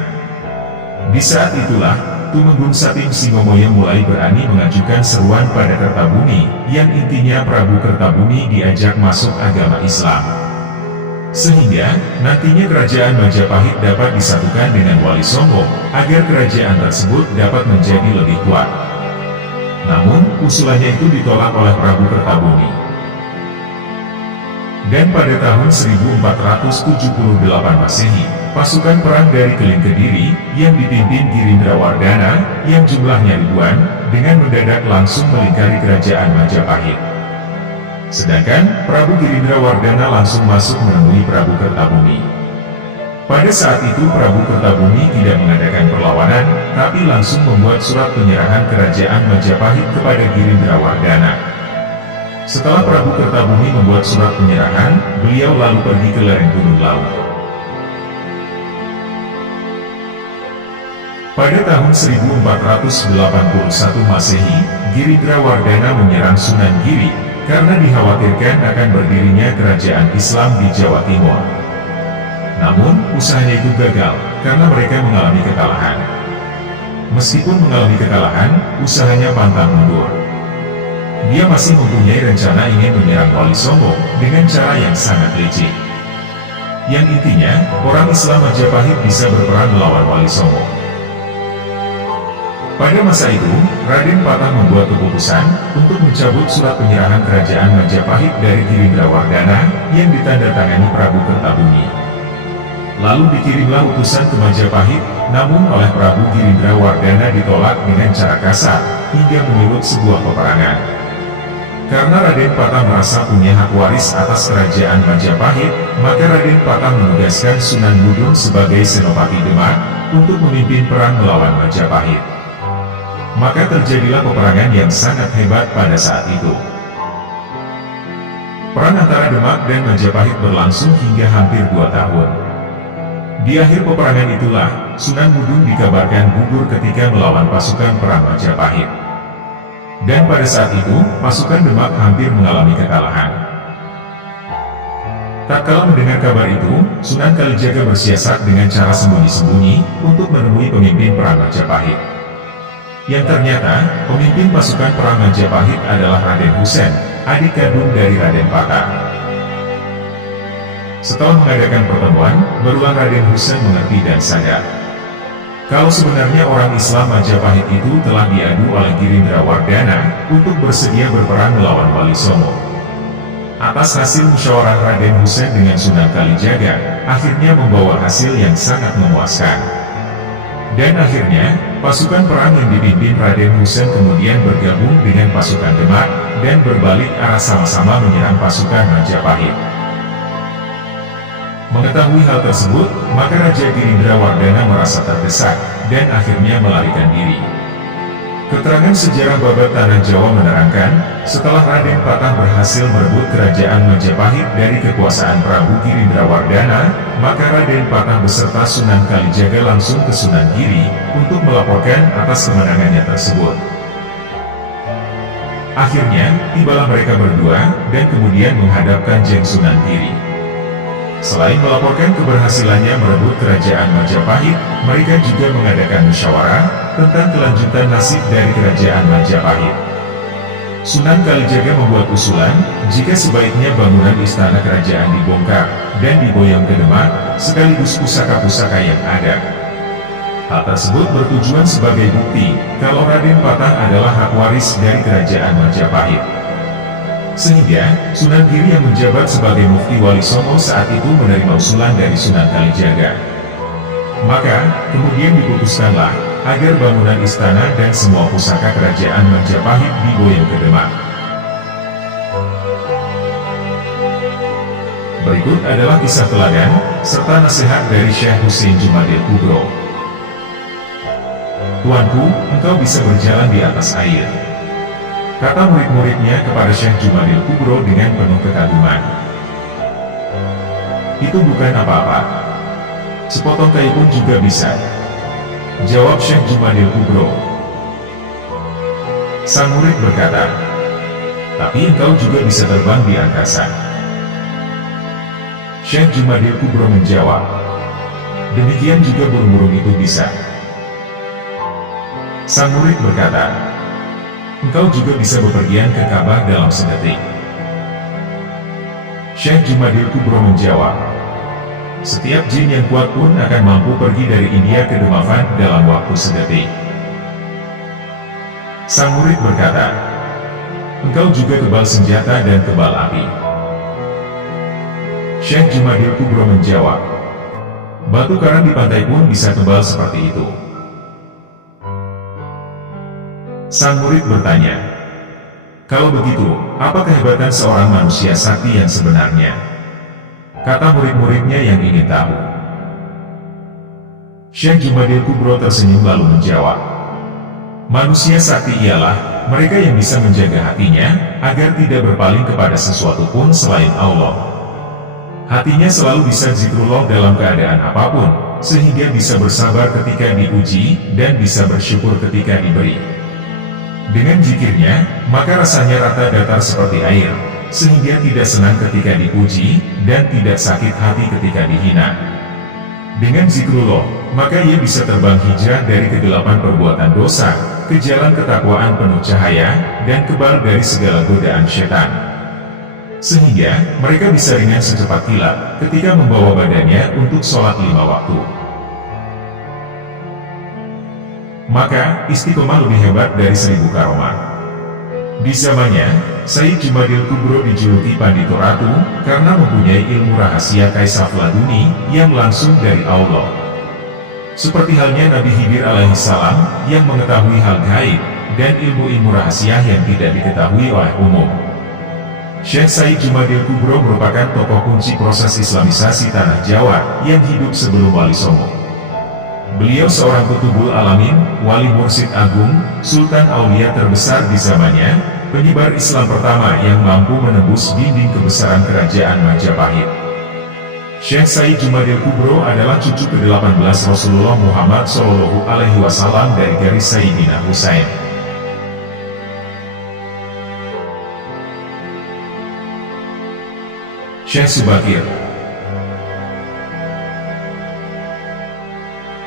Di saat itulah, Tumenggung Satim Singomoyo mulai berani mengajukan seruan pada Kertabumi, yang intinya Prabu Kertabumi diajak masuk agama Islam. Sehingga, nantinya kerajaan Majapahit dapat disatukan dengan Wali Songo, agar kerajaan tersebut dapat menjadi lebih kuat. Namun, usulannya itu ditolak oleh Prabu Kertabumi. Dan pada tahun 1478 Masehi, pasukan perang dari Keling Kediri, yang dipimpin Girindrawardana, yang jumlahnya ribuan, dengan mendadak langsung melingkari kerajaan Majapahit. Sedangkan, Prabu Girindrawardana langsung masuk menemui Prabu Kertabumi. Pada saat itu Prabu Kertabumi tidak mengadakan perlawanan, tapi langsung membuat surat penyerahan kerajaan Majapahit kepada Girindrawardana. Setelah Prabu Kertabumi membuat surat penyerahan, beliau lalu pergi ke lereng Gunung Lawu. Pada tahun 1481 Masehi, Girindrawardana menyerang Sunan Giri, karena dikhawatirkan akan berdirinya kerajaan Islam di Jawa Timur. Namun, usahanya itu gagal, karena mereka mengalami kekalahan. Meskipun mengalami kekalahan, usahanya pantang mundur. Dia masih mempunyai rencana ingin menyerang Wali Songo, dengan cara yang sangat licik. Yang intinya, orang Islam Majapahit bisa berperang melawan Wali Songo. Pada masa itu, Raden Patah membuat keputusan untuk mencabut surat penyerahan kerajaan Majapahit dari Girindrawardana yang ditandatangani Prabu Kertabumi. Lalu dikirimlah utusan ke Majapahit, namun oleh Prabu Girindrawardana ditolak dengan cara kasar, hingga menyulut sebuah peperangan. Karena Raden Patah merasa punya hak waris atas kerajaan Majapahit, maka Raden Patah menugaskan Sunan Gudung sebagai Senopati Demak, untuk memimpin perang melawan Majapahit. Maka terjadilah peperangan yang sangat hebat pada saat itu. Perang antara Demak dan Majapahit berlangsung hingga hampir 2 tahun. Di akhir peperangan itulah, Sunan Gudung dikabarkan gugur ketika melawan pasukan perang Majapahit. Dan pada saat itu, pasukan Demak hampir mengalami kekalahan. Tatkala mendengar kabar itu, Sunan Kalijaga bersiasat dengan cara sembunyi-sembunyi, untuk menemui pemimpin perang Majapahit. Yang ternyata, pemimpin pasukan perang Majapahit adalah Raden Husein, adik kandung dari Raden Patah. Setelah mengadakan pertemuan, barulah Raden Husein mengerti dan sadar. Kalau sebenarnya orang Islam Majapahit itu telah diadu oleh Girindrawardana, untuk bersedia berperang melawan Wali Songo. Atas hasil musyawarah Raden Husein dengan Sunan Kalijaga, akhirnya membawa hasil yang sangat memuaskan. Dan akhirnya, pasukan perang yang dipimpin Raden Husein kemudian bergabung dengan pasukan Demak, dan berbalik arah sama-sama menyerang pasukan Majapahit. Mengetahui hal tersebut, maka Raja Girindrawardana merasa terdesak, dan akhirnya melarikan diri. Keterangan sejarah babat Tanah Jawa menerangkan, setelah Raden Patah berhasil merebut kerajaan Majapahit dari kekuasaan Prabu Girindrawardana, maka Raden Patah beserta Sunan Kalijaga langsung ke Sunan Giri, untuk melaporkan atas kemenangannya tersebut. Akhirnya, tibalah mereka berdua, dan kemudian menghadap Kanjeng Sunan Giri. Selain melaporkan keberhasilannya merebut kerajaan Majapahit, mereka juga mengadakan musyawarah tentang kelanjutan nasib dari kerajaan Majapahit. Sunan Kalijaga membuat usulan, jika sebaiknya bangunan istana kerajaan dibongkar dan diboyong ke Demak, sekaligus pusaka-pusaka yang ada. Hal tersebut bertujuan sebagai bukti, kalau Raden Patah adalah hak waris dari kerajaan Majapahit. Sehingga, Sunan Giri yang menjabat sebagai Mufti Wali Songo saat itu menerima usulan dari Sunan Kalijaga. Maka, kemudian diputuskanlah, agar bangunan istana dan semua pusaka kerajaan Majapahit diboyong ke Demak. Berikut adalah kisah teladan, serta nasihat dari Syekh Husain Jumadil Kubro. Tuanku, engkau bisa berjalan di atas air, kata murid-muridnya kepada Syekh Jumadil Kubro dengan penuh kekaguman. Itu bukan apa-apa. Sepotong kayu pun juga bisa, jawab Syekh Jumadil Kubro. Sang murid berkata, tapi engkau juga bisa terbang di angkasa. Syekh Jumadil Kubro menjawab, demikian juga burung-burung itu bisa. Sang murid berkata, engkau juga bisa bepergian ke Ka'bah dalam sedetik. Syekh Jumadil Kubro menjawab, setiap jin yang kuat pun akan mampu pergi dari India ke Demavan dalam waktu sedetik. Sang murid berkata, engkau juga kebal senjata dan kebal api. Syekh Jumadil Kubro menjawab, batu karang di pantai pun bisa kebal seperti itu. Sang murid bertanya, kalau begitu, apa kehebatan seorang manusia sakti yang sebenarnya? Kata murid-muridnya yang ingin tahu. Syekh Jumadil Kubro tersenyum lalu menjawab, manusia sakti ialah mereka yang bisa menjaga hatinya, agar tidak berpaling kepada sesuatu pun selain Allah. Hatinya selalu bisa zikrullah dalam keadaan apapun, sehingga bisa bersabar ketika diuji, dan bisa bersyukur ketika diberi. Dengan zikirnya, maka rasanya rata datar seperti air, sehingga tidak senang ketika dipuji, dan tidak sakit hati ketika dihina. Dengan zikrullah, maka ia bisa terbang hijrah dari kegelapan perbuatan dosa, ke jalan ketakwaan penuh cahaya, dan kebal dari segala godaan setan. Sehingga, mereka bisa dengan secepat kilat, ketika membawa badannya untuk sholat 5 waktu. Maka, istiqomah lebih hebat dari 1000 karomah. Di zamannya, Syekh Jumadil Kubro dijuluki Pandito Ratu, karena mempunyai ilmu rahasia Kaisaf Laduni, yang langsung dari Allah. Seperti halnya Nabi Khidir alaihissalam, yang mengetahui hal gaib, dan ilmu-ilmu rahasia yang tidak diketahui oleh umum. Syekh Jumadil Kubro merupakan tokoh kunci proses Islamisasi Tanah Jawa, yang hidup sebelum Wali Songo. Beliau seorang kutubul alamin, wali mursyid agung, sultan aulia terbesar di zamannya, penyebar Islam pertama yang mampu menembus dinding kebesaran kerajaan Majapahit. Syekh Jumadil Kubro adalah cucu ke-18 Rasulullah Muhammad SAW dari garis Sayyidina Husain. Syekh Subakir.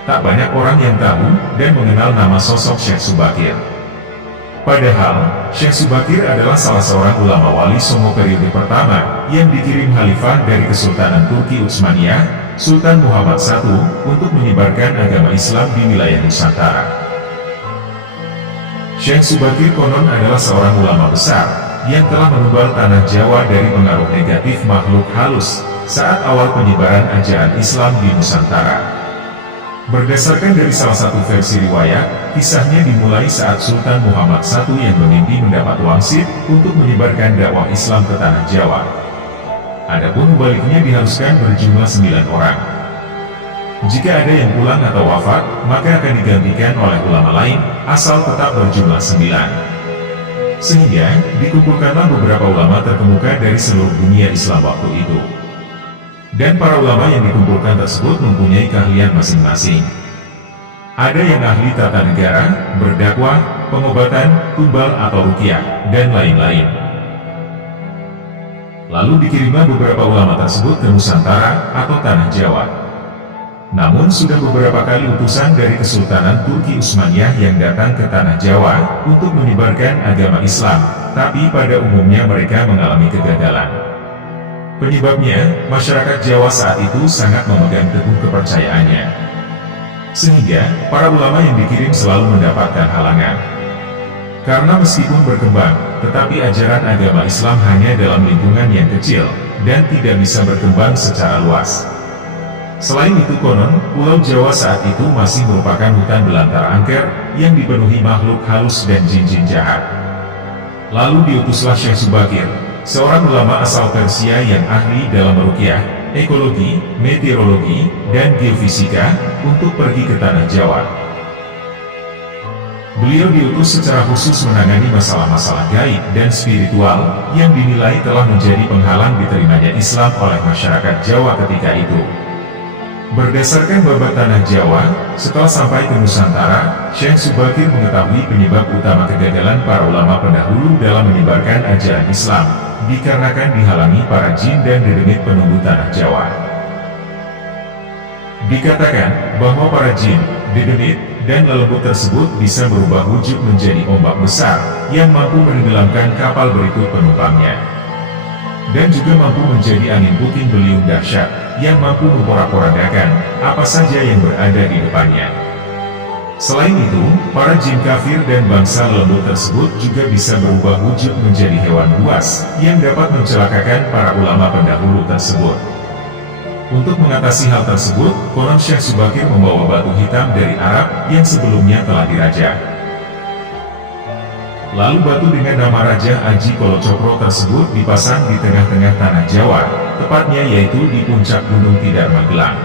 Tak banyak orang yang tahu dan mengenal nama sosok Syekh Subakir. Padahal, Syekh Subakir adalah salah seorang ulama wali Songo periode pertama yang dikirim khalifah dari Kesultanan Turki Utsmaniyah, Sultan Muhammad I, untuk menyebarkan agama Islam di wilayah Nusantara. Syekh Subakir konon adalah seorang ulama besar yang telah menubal tanah Jawa dari pengaruh negatif makhluk halus saat awal penyebaran ajaran Islam di Nusantara. Berdasarkan dari salah satu versi riwayat, kisahnya dimulai saat Sultan Muhammad I yang bermimpi mendapat wangsit untuk menyebarkan dakwah Islam ke tanah Jawa. Adapun mubaliknya diharuskan berjumlah 9 orang. Jika ada yang pulang atau wafat, maka akan digantikan oleh ulama lain, asal tetap berjumlah 9. Sehingga, dikumpulkanlah beberapa ulama terkemuka dari seluruh dunia Islam waktu itu. Dan para ulama yang dikumpulkan tersebut mempunyai keahlian masing-masing. Ada yang ahli tata negara, berdakwah, pengobatan, tumbal atau ruqyah, dan lain-lain. Lalu dikirimlah beberapa ulama tersebut ke Nusantara atau Tanah Jawa. Namun sudah beberapa kali utusan dari Kesultanan Turki Utsmaniyah yang datang ke Tanah Jawa untuk menyebarkan agama Islam, tapi pada umumnya mereka mengalami kegagalan. Penyebabnya, masyarakat Jawa saat itu sangat memegang teguh kepercayaannya. Sehingga, para ulama yang dikirim selalu mendapatkan halangan. Karena meskipun berkembang, tetapi ajaran agama Islam hanya dalam lingkungan yang kecil, dan tidak bisa berkembang secara luas. Selain itu konon, Pulau Jawa saat itu masih merupakan hutan belantara angker, yang dipenuhi makhluk halus dan jin-jin jahat. Lalu diutuslah Syekh Subakir, seorang ulama asal Persia yang ahli dalam ruqyah, ekologi, meteorologi, dan geofisika, untuk pergi ke Tanah Jawa. Beliau diutus secara khusus menangani masalah-masalah gaib dan spiritual yang dinilai telah menjadi penghalang diterimanya Islam oleh masyarakat Jawa ketika itu. Berdasarkan babat Tanah Jawa, setelah sampai ke Nusantara, Syekh Subakir mengetahui penyebab utama kegagalan para ulama pendahulu dalam menyebarkan ajaran Islam, dikarenakan dihalangi para jin dan dedemit penunggu Tanah Jawa. Dikatakan bahwa para jin, dedemit, dan lelembut tersebut bisa berubah wujud menjadi ombak besar yang mampu menenggelamkan kapal berikut penumpangnya, dan juga mampu menjadi angin puting beliung dahsyat yang mampu memporak-porandakan apa saja yang berada di depannya. Selain itu, para jin kafir dan bangsa lembut tersebut juga bisa berubah wujud menjadi hewan buas yang dapat mencelakakan para ulama pendahulu tersebut. Untuk mengatasi hal tersebut, konon Syekh Subakir membawa batu hitam dari Arab yang sebelumnya telah dirajah. Lalu batu dengan nama Raja Aji Kolocokro tersebut dipasang di tengah-tengah Tanah Jawa, tepatnya yaitu di puncak Gunung Tidar Magelang.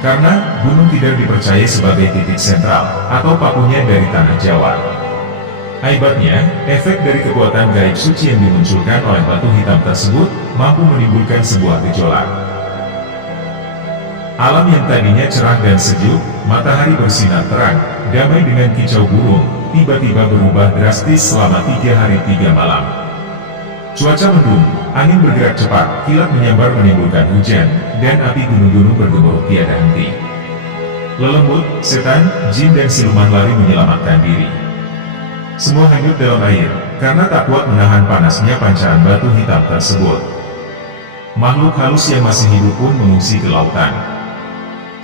Karena Gunung Tidar dipercaya sebagai titik sentral atau pakunya dari Tanah Jawa. Akibatnya, efek dari kekuatan gaib suci yang dimunculkan oleh batu hitam tersebut mampu menimbulkan sebuah gejolak. Alam yang tadinya cerah dan sejuk, matahari bersinar terang, damai dengan kicau burung, tiba-tiba berubah drastis selama 3 hari 3 malam. Cuaca mendung, angin bergerak cepat, kilat menyambar menimbulkan hujan, dan api gunung-gunung bergemuruh tiada henti. Lelembut, setan, jin dan siluman lari menyelamatkan diri. Semua hanyut dalam air, karena tak kuat menahan panasnya pancaran batu hitam tersebut. Makhluk halus yang masih hidup pun mengungsi ke lautan.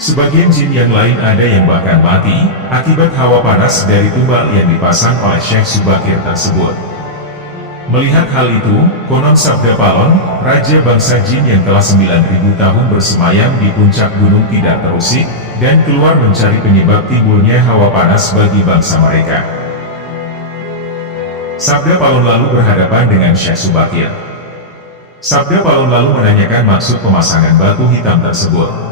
Sebagian jin yang lain ada yang bahkan mati, akibat hawa panas dari tumbal yang dipasang oleh Syekh Subakir tersebut. Melihat hal itu, konon Sabda Palon, raja bangsa jin yang telah 9.000 tahun bersemayam di puncak Gunung Tidar terusik, dan keluar mencari penyebab timbulnya hawa panas bagi bangsa mereka. Sabda Palon lalu berhadapan dengan Syekh Subakir. Sabda Palon lalu menanyakan maksud pemasangan batu hitam tersebut.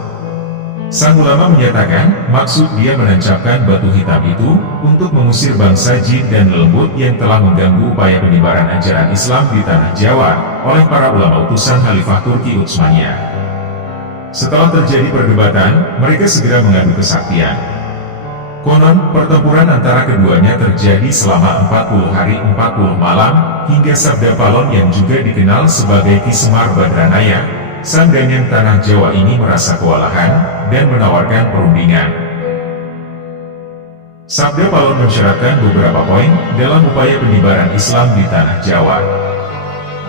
Sang ulama menyatakan, maksud dia menancapkan batu hitam itu, untuk mengusir bangsa jin dan lembut yang telah mengganggu upaya penyebaran ajaran Islam di Tanah Jawa, oleh para ulama utusan Khalifah Turki Utsmaniyah. Setelah terjadi perdebatan, mereka segera mengadu kesaktian. Konon, pertempuran antara keduanya terjadi selama 40 hari 40 malam, hingga Sabda Palon yang juga dikenal sebagai Ki Semar Badranaya, sang danyang Tanah Jawa ini merasa kewalahan, dan menawarkan perundingan. Sabda Palon mensyaratkan beberapa poin dalam upaya penyebaran Islam di Tanah Jawa.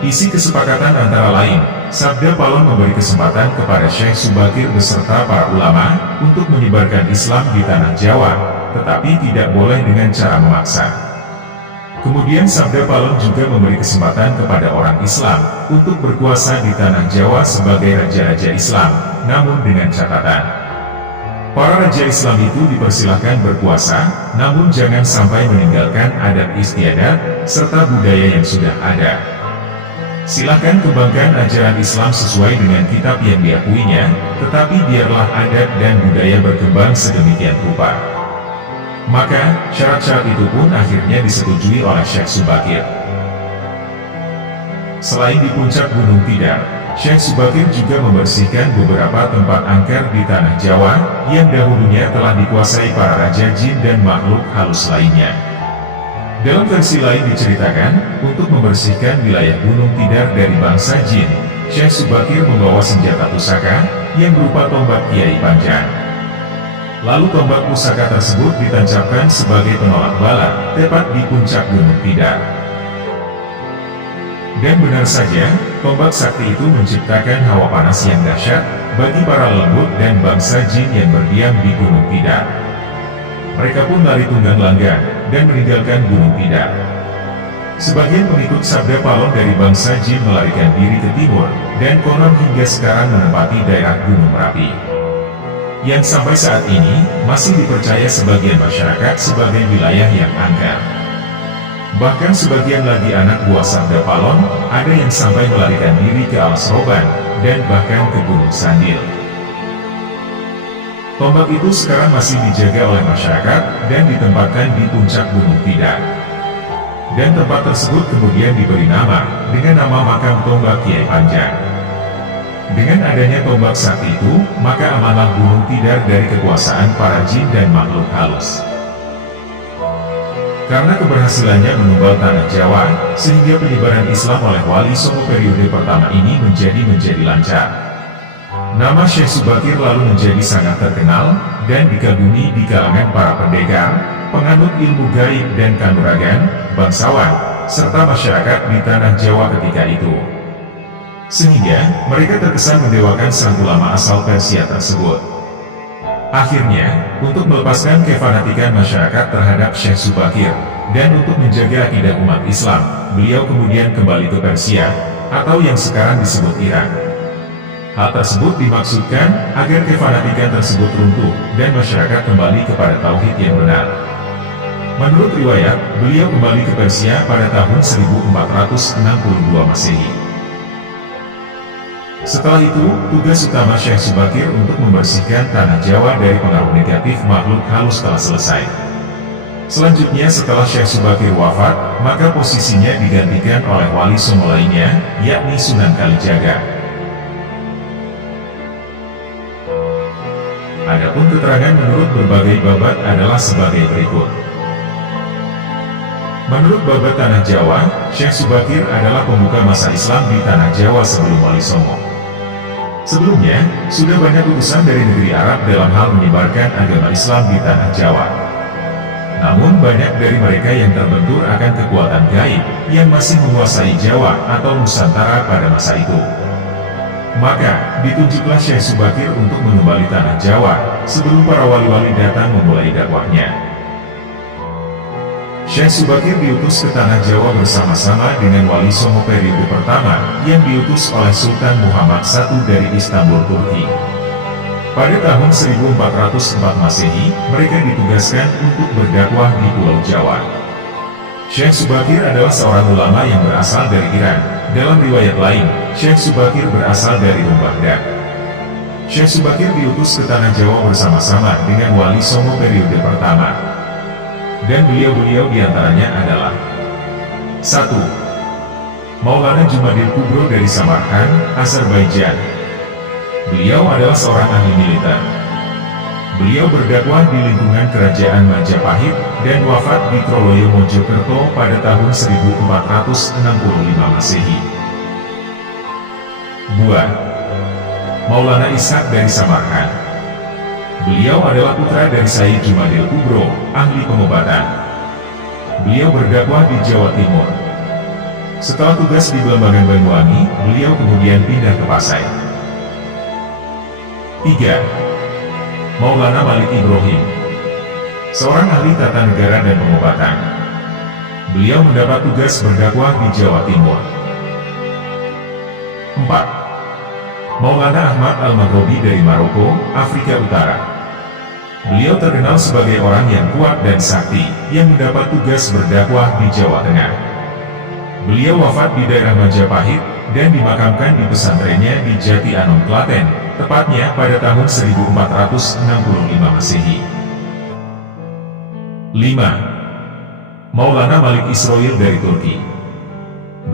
Isi kesepakatan antara lain, Sabda Palon memberi kesempatan kepada Syekh Subakir beserta para ulama untuk menyebarkan Islam di Tanah Jawa, tetapi tidak boleh dengan cara memaksa. Kemudian Sabda Palon juga memberi kesempatan kepada orang Islam untuk berkuasa di Tanah Jawa sebagai raja-raja Islam, namun dengan catatan, para raja Islam itu dipersilahkan berkuasa, namun jangan sampai meninggalkan adat istiadat, serta budaya yang sudah ada. Silahkan kembangkan ajaran Islam sesuai dengan kitab yang diakuinya, tetapi biarlah adat dan budaya berkembang sedemikian rupa. Maka, syarat-syarat itu pun akhirnya disetujui oleh Syekh Subakir. Selain di puncak Gunung Tidar, Syekh Subakir juga membersihkan beberapa tempat angker di Tanah Jawa, yang dahulunya telah dikuasai para raja jin dan makhluk halus lainnya. Dalam versi lain diceritakan, untuk membersihkan wilayah Gunung Tidar dari bangsa jin, Syekh Subakir membawa senjata pusaka, yang berupa tombak Kiai Panjang. Lalu tombak pusaka tersebut ditancapkan sebagai penolak bala, tepat di puncak Gunung Tidar. Dan benar saja, tombak sakti itu menciptakan hawa panas yang dahsyat, bagi para lembut dan bangsa jin yang berdiam di Gunung Tidar. Mereka pun lari tunggang langgang, dan meninggalkan Gunung Tidar. Sebagian pengikut Sabda Palon dari bangsa jin melarikan diri ke timur, dan konon hingga sekarang menempati daerah Gunung Merapi, yang sampai saat ini, masih dipercaya sebagian masyarakat sebagai wilayah yang angker. Bahkan sebagian lagi anak buah Sabda Palon, ada yang sampai melarikan diri ke Alas Roban, dan bahkan ke Gunung Sandil. Tombak itu sekarang masih dijaga oleh masyarakat, dan ditempatkan di puncak Gunung Tidar. Dan tempat tersebut kemudian diberi nama, dengan nama makam tombak Kiai Panjang. Dengan adanya tombak sakti itu, maka amanah Gunung Tidar dari kekuasaan para jin dan makhluk halus. Karena keberhasilannya menumbal tanah Jawa, sehingga penyebaran Islam oleh Wali Songo periode pertama ini menjadi lancar. Nama Syekh Subakir lalu menjadi sangat terkenal, dan dikagumi di kalangan para pendekar, penganut ilmu gaib dan kanuragan, bangsawan, serta masyarakat di tanah Jawa ketika itu. Sehingga, mereka terkesan mendewakan sang ulama asal Persia tersebut. Akhirnya, untuk melepaskan kefanatikan masyarakat terhadap Syekh Subakir, dan untuk menjaga akidah umat Islam, beliau kemudian kembali ke Persia, atau yang sekarang disebut Iran. Hal tersebut dimaksudkan agar kefanatikan tersebut runtuh, dan masyarakat kembali kepada tauhid yang benar. Menurut riwayat, beliau kembali ke Persia pada tahun 1462 Masehi. Setelah itu, tugas utama Syekh Subakir untuk membersihkan tanah Jawa dari pengaruh negatif makhluk halus telah selesai. Selanjutnya setelah Syekh Subakir wafat, maka posisinya digantikan oleh Wali Songo lainnya, yakni Sunan Kalijaga. Adapun keterangan menurut berbagai babat adalah sebagai berikut. Menurut babat Tanah Jawa, Syekh Subakir adalah pembuka masa Islam di Tanah Jawa sebelum Wali Songo. Sebelumnya, sudah banyak utusan dari negeri Arab dalam hal menyebarkan agama Islam di Tanah Jawa. Namun banyak dari mereka yang terbentur akan kekuatan gaib, yang masih menguasai Jawa atau Nusantara pada masa itu. Maka, ditunjuklah Syekh Subakir untuk mengembali Tanah Jawa, sebelum para wali-wali datang memulai dakwahnya. Syekh Subakir diutus ke Tanah Jawa bersama-sama dengan Wali Songo periode pertama, yang diutus oleh Sultan Muhammad I dari Istanbul, Turki. Pada tahun 1404 Masehi, mereka ditugaskan untuk berdakwah di Pulau Jawa. Syekh Subakir adalah seorang ulama yang berasal dari Iran. Dalam riwayat lain, Syekh Subakir berasal dari Rum Baghdad. Syekh Subakir diutus ke Tanah Jawa bersama-sama dengan Wali Songo periode pertama. Dan beliau-beliau diantaranya adalah 1. Maulana Jumadil Kubro dari Samarkand, Azerbaijan. Beliau adalah seorang ahli militer. Beliau berdakwah di lingkungan kerajaan Majapahit, dan wafat di Troloyo Mojokerto pada tahun 1465 Masehi. 2. Maulana Ishak dari Samarkand. Beliau adalah putra dari Sayyid Jumadil Kubro, ahli pengobatan. Beliau berdakwah di Jawa Timur. Setelah tugas di Belambangan Banyuwangi, beliau kemudian pindah ke Pasai. 3. Maulana Malik Ibrahim, seorang ahli tata negara dan pengobatan. Beliau mendapat tugas berdakwah di Jawa Timur. 4. Maulana Ahmad Al-Maghrobi dari Maroko, Afrika Utara. Beliau terkenal sebagai orang yang kuat dan sakti, yang mendapat tugas berdakwah di Jawa Tengah. Beliau wafat di daerah Majapahit, dan dimakamkan di pesantrennya di Jati Anom, Klaten, tepatnya pada tahun 1465 Masehi. 5. Maulana Malik Isroil dari Turki.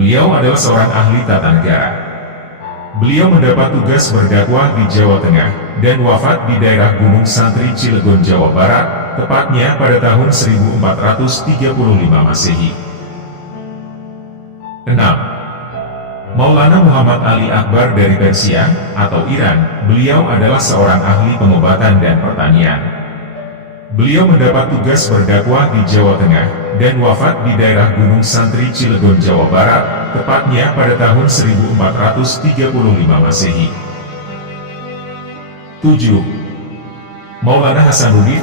Beliau adalah seorang ahli tata negara. Beliau mendapat tugas berdakwah di Jawa Tengah, dan wafat di daerah Gunung Santri Cilegon, Jawa Barat, tepatnya pada tahun 1435 Masehi. 6. Maulana Muhammad Ali Akbar dari Persia, atau Iran. Beliau adalah seorang ahli pengobatan dan pertanian. Beliau mendapat tugas berdakwah di Jawa Tengah, dan wafat di daerah Gunung Santri Cilegon, Jawa Barat, tepatnya pada tahun 1435 Masehi. 7. Maulana Hasanuddin.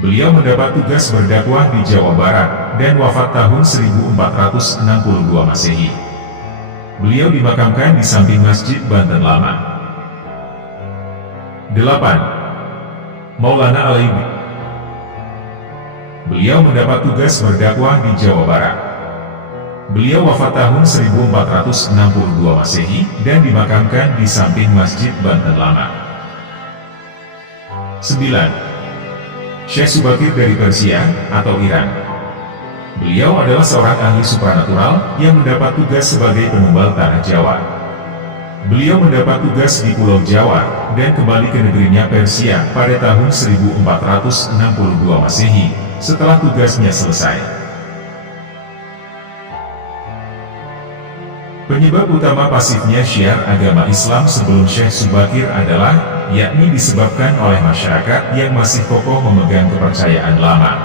Beliau mendapat tugas berdakwah di Jawa Barat, dan wafat tahun 1462 Masehi. Beliau dimakamkan di samping Masjid Banten Lama. 8. Maulana Ali Beliau mendapat tugas berdakwah di Jawa Barat. Beliau wafat tahun 1462 Masehi dan dimakamkan di samping Masjid Banten Lama. 9. Syekh Subakir dari Persia atau Iran. Beliau adalah seorang ahli supranatural yang mendapat tugas sebagai penumbal tanah Jawa. Beliau mendapat tugas di Pulau Jawa dan kembali ke negerinya Persia pada tahun 1462 Masehi setelah tugasnya selesai. Penyebab utama pasifnya syiar agama Islam sebelum Syekh Subakir adalah, yakni disebabkan oleh masyarakat yang masih kokoh memegang kepercayaan lama.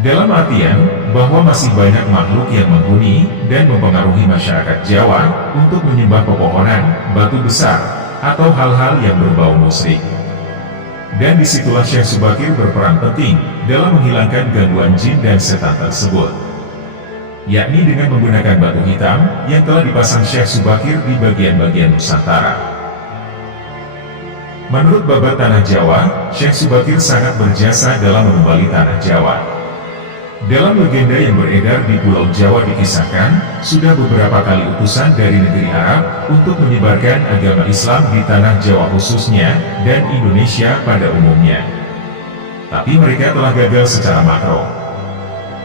Dalam artian, bahwa masih banyak makhluk yang menghuni dan mempengaruhi masyarakat Jawa untuk menyembah pepohonan, batu besar, atau hal-hal yang berbau musyrik. Dan disitulah Syekh Subakir berperan penting dalam menghilangkan gangguan jin dan setan tersebut, yakni dengan menggunakan batu hitam yang telah dipasang Syekh Subakir di bagian-bagian Nusantara. Menurut babat tanah Jawa, Syekh Subakir sangat berjasa dalam menumbali tanah Jawa. Dalam legenda yang beredar di Pulau Jawa dikisahkan, sudah beberapa kali utusan dari negeri Arab untuk menyebarkan agama Islam di tanah Jawa khususnya, dan Indonesia pada umumnya. Tapi mereka telah gagal secara makro.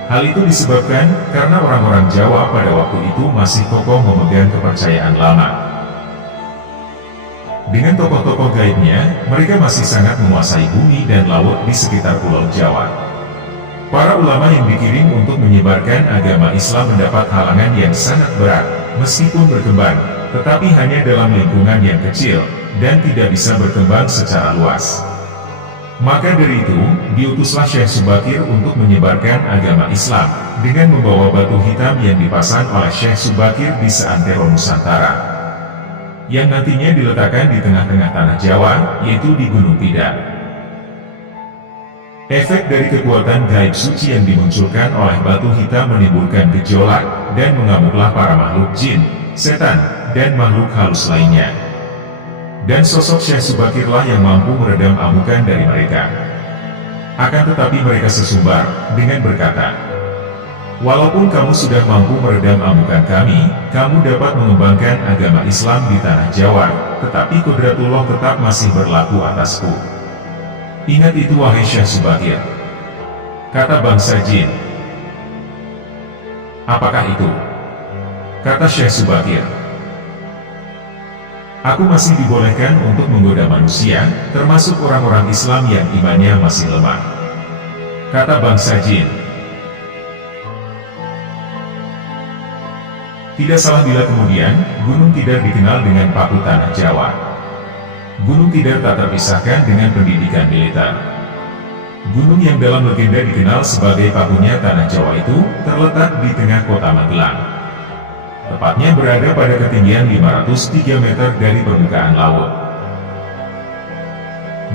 Hal itu disebabkan karena orang-orang Jawa pada waktu itu masih kokoh memegang kepercayaan lama. Dengan tokoh-tokoh gaibnya, mereka masih sangat menguasai bumi dan laut di sekitar Pulau Jawa. Para ulama yang dikirim untuk menyebarkan agama Islam mendapat halangan yang sangat berat, meskipun berkembang, tetapi hanya dalam lingkungan yang kecil, dan tidak bisa berkembang secara luas. Maka dari itu, diutuslah Syekh Subakir untuk menyebarkan agama Islam, dengan membawa batu hitam yang dipasang oleh Syekh Subakir di seantero Nusantara, yang nantinya diletakkan di tengah-tengah tanah Jawa, yaitu di Gunung Tidar. Efek dari kekuatan gaib suci yang dimunculkan oleh batu hitam menimbulkan gejolak, dan mengamuklah para makhluk jin, setan, dan makhluk halus lainnya. Dan sosok Syekh Subakirlah yang mampu meredam amukan dari mereka. Akan tetapi mereka sesumbar dengan berkata, "Walaupun kamu sudah mampu meredam amukan kami, kamu dapat mengembangkan agama Islam di tanah Jawa, tetapi Qudratullah tetap masih berlaku atasku." Ingat itu wahai Syekh Subakir, kata bangsa jin. Apakah itu? Kata Syekh Subakir, aku masih dibolehkan untuk menggoda manusia, termasuk orang-orang Islam yang imannya masih lemah. Kata bangsa jin. Tidak salah bila kemudian, Gunung Tidar dikenal dengan paku tanah Jawa. Gunung Tidar tak terpisahkan dengan pendidikan militer. Gunung yang dalam legenda dikenal sebagai pakunya tanah Jawa itu, terletak di tengah kota Magelang. Tepatnya berada pada ketinggian 503 meter dari permukaan laut.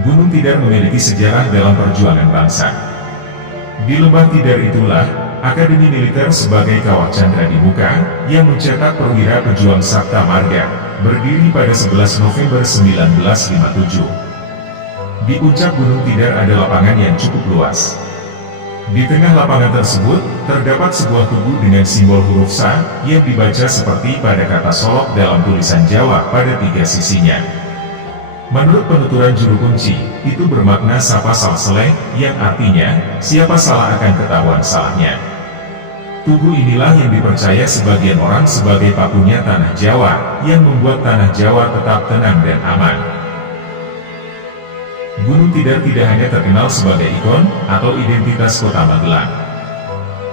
Gunung Tidar memiliki sejarah dalam perjuangan bangsa. Di Lembah Tidar itulah, Akademi Militer sebagai kawah candra di muka, yang mencetak perwira pejuang Sabta Marga, berdiri pada 11 November 1957. Di puncak Gunung Tidar ada lapangan yang cukup luas. Di tengah lapangan tersebut, terdapat sebuah tugu dengan simbol huruf Sa, yang dibaca seperti pada kata solok dalam tulisan Jawa pada 3 sisinya. Menurut penuturan juru kunci, itu bermakna Sapa Sal Seleh, yang artinya, siapa salah akan ketahuan salahnya. Tugu inilah yang dipercaya sebagian orang sebagai pakunya tanah Jawa, yang membuat tanah Jawa tetap tenang dan aman. Gunung Tidar tidak hanya terkenal sebagai ikon atau identitas kota Magelang.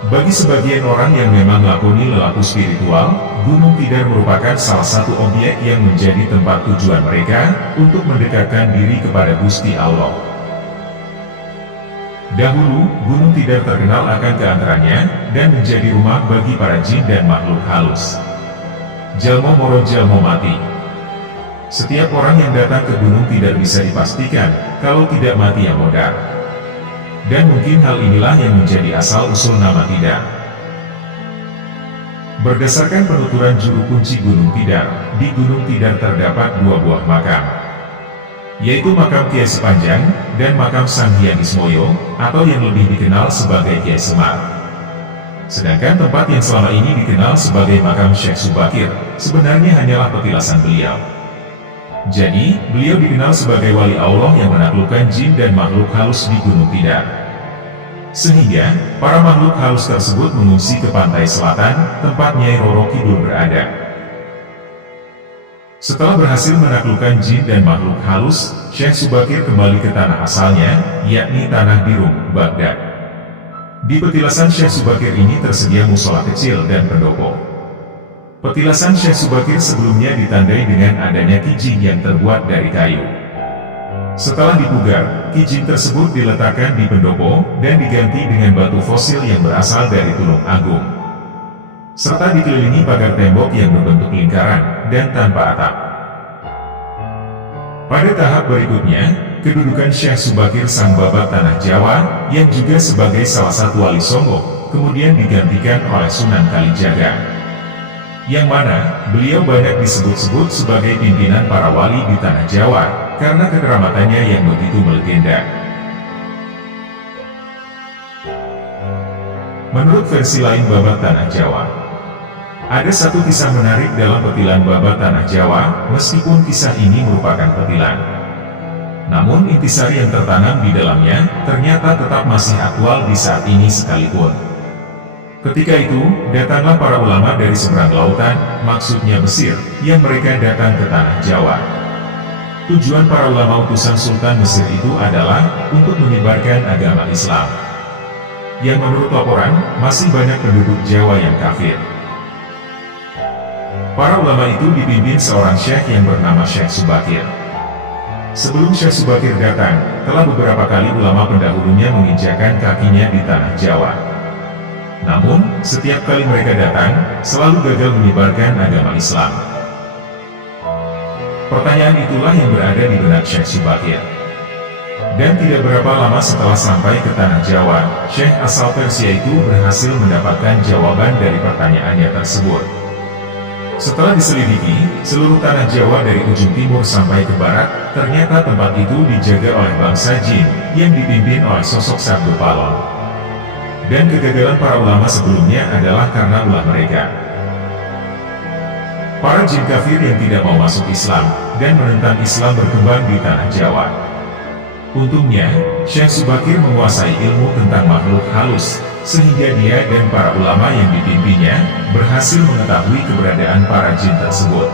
Bagi sebagian orang yang memang lakoni lelaku spiritual, Gunung Tidar merupakan salah satu objek yang menjadi tempat tujuan mereka untuk mendekatkan diri kepada Gusti Allah. Dahulu, Gunung Tidar terkenal akan keangkerannya dan menjadi rumah bagi para jin dan makhluk halus. Jalmo moro jalmo mati. Setiap orang yang datang ke Gunung Tidar bisa dipastikan kalau tidak mati yang modal. Dan mungkin hal inilah yang menjadi asal-usul nama Tidar. Berdasarkan penuturan juru kunci Gunung Tidar, di Gunung Tidar terdapat 2 buah makam. yaitu makam Kiai Sepanjang dan makam Sang Hyang Ismoyo, atau yang lebih dikenal sebagai Kiai Semar. Sedangkan tempat yang selama ini dikenal sebagai makam Syekh Subakir, sebenarnya hanyalah petilasan beliau. Jadi, beliau dikenal sebagai wali Allah yang menaklukkan jin dan makhluk halus di Gunung Tidar. Sehingga, para makhluk halus tersebut mengungsi ke pantai selatan, tempat Nyai Roro Kidul berada. Setelah berhasil menaklukkan jin dan makhluk halus, Syekh Subakir kembali ke tanah asalnya, yakni Tanah Biru, Baghdad. Di petilasan Syekh Subakir ini tersedia musola kecil dan pendopo. Petilasan Syekh Subakir sebelumnya ditandai dengan adanya kijing yang terbuat dari kayu. Setelah dipugar, kijing tersebut diletakkan di pendopo dan diganti dengan batu fosil yang berasal dari Tulung Agung, serta dikelilingi pagar tembok yang berbentuk lingkaran dan tanpa atap. Pada tahap berikutnya, kedudukan Syekh Subakir Sang Babat Tanah Jawa, yang juga sebagai salah satu wali Songo, kemudian digantikan oleh Sunan Kalijaga, yang mana beliau banyak disebut-sebut sebagai pimpinan para wali di Tanah Jawa, karena kekeramatannya yang begitu melegenda. Menurut versi lain Babat Tanah Jawa, ada satu kisah menarik dalam petilan Babat Tanah Jawa, meskipun kisah ini merupakan petilan, namun intisari yang tertanam di dalamnya, ternyata tetap masih aktual di saat ini sekalipun. Ketika itu, datanglah para ulama dari seberang lautan, maksudnya Mesir, yang mereka datang ke Tanah Jawa. Tujuan para ulama utusan Sultan Mesir itu adalah untuk menyebarkan agama Islam, yang menurut laporan, masih banyak penduduk Jawa yang kafir. Para ulama itu dipimpin seorang syekh yang bernama Syekh Subakir. Sebelum Syekh Subakir datang, telah beberapa kali ulama pendahulunya menginjakan kakinya di Tanah Jawa. Namun, setiap kali mereka datang, selalu gagal menyebarkan agama Islam. Pertanyaan itulah yang berada di benak Syekh Subakir. Dan tidak berapa lama setelah sampai ke Tanah Jawa, Syekh asal Persia itu berhasil mendapatkan jawaban dari pertanyaannya tersebut. Setelah diselidiki, seluruh Tanah Jawa dari ujung timur sampai ke barat, ternyata tempat itu dijaga oleh bangsa jin, yang dipimpin oleh sosok Sabdo Palon. Dan kegagalan para ulama sebelumnya adalah karena ulah mereka. Para jin kafir yang tidak mau masuk Islam, dan menentang Islam berkembang di Tanah Jawa. Untungnya, Syekh Subakir menguasai ilmu tentang makhluk halus, sehingga dia dan para ulama yang dipimpinnya, berhasil mengetahui keberadaan para jin tersebut.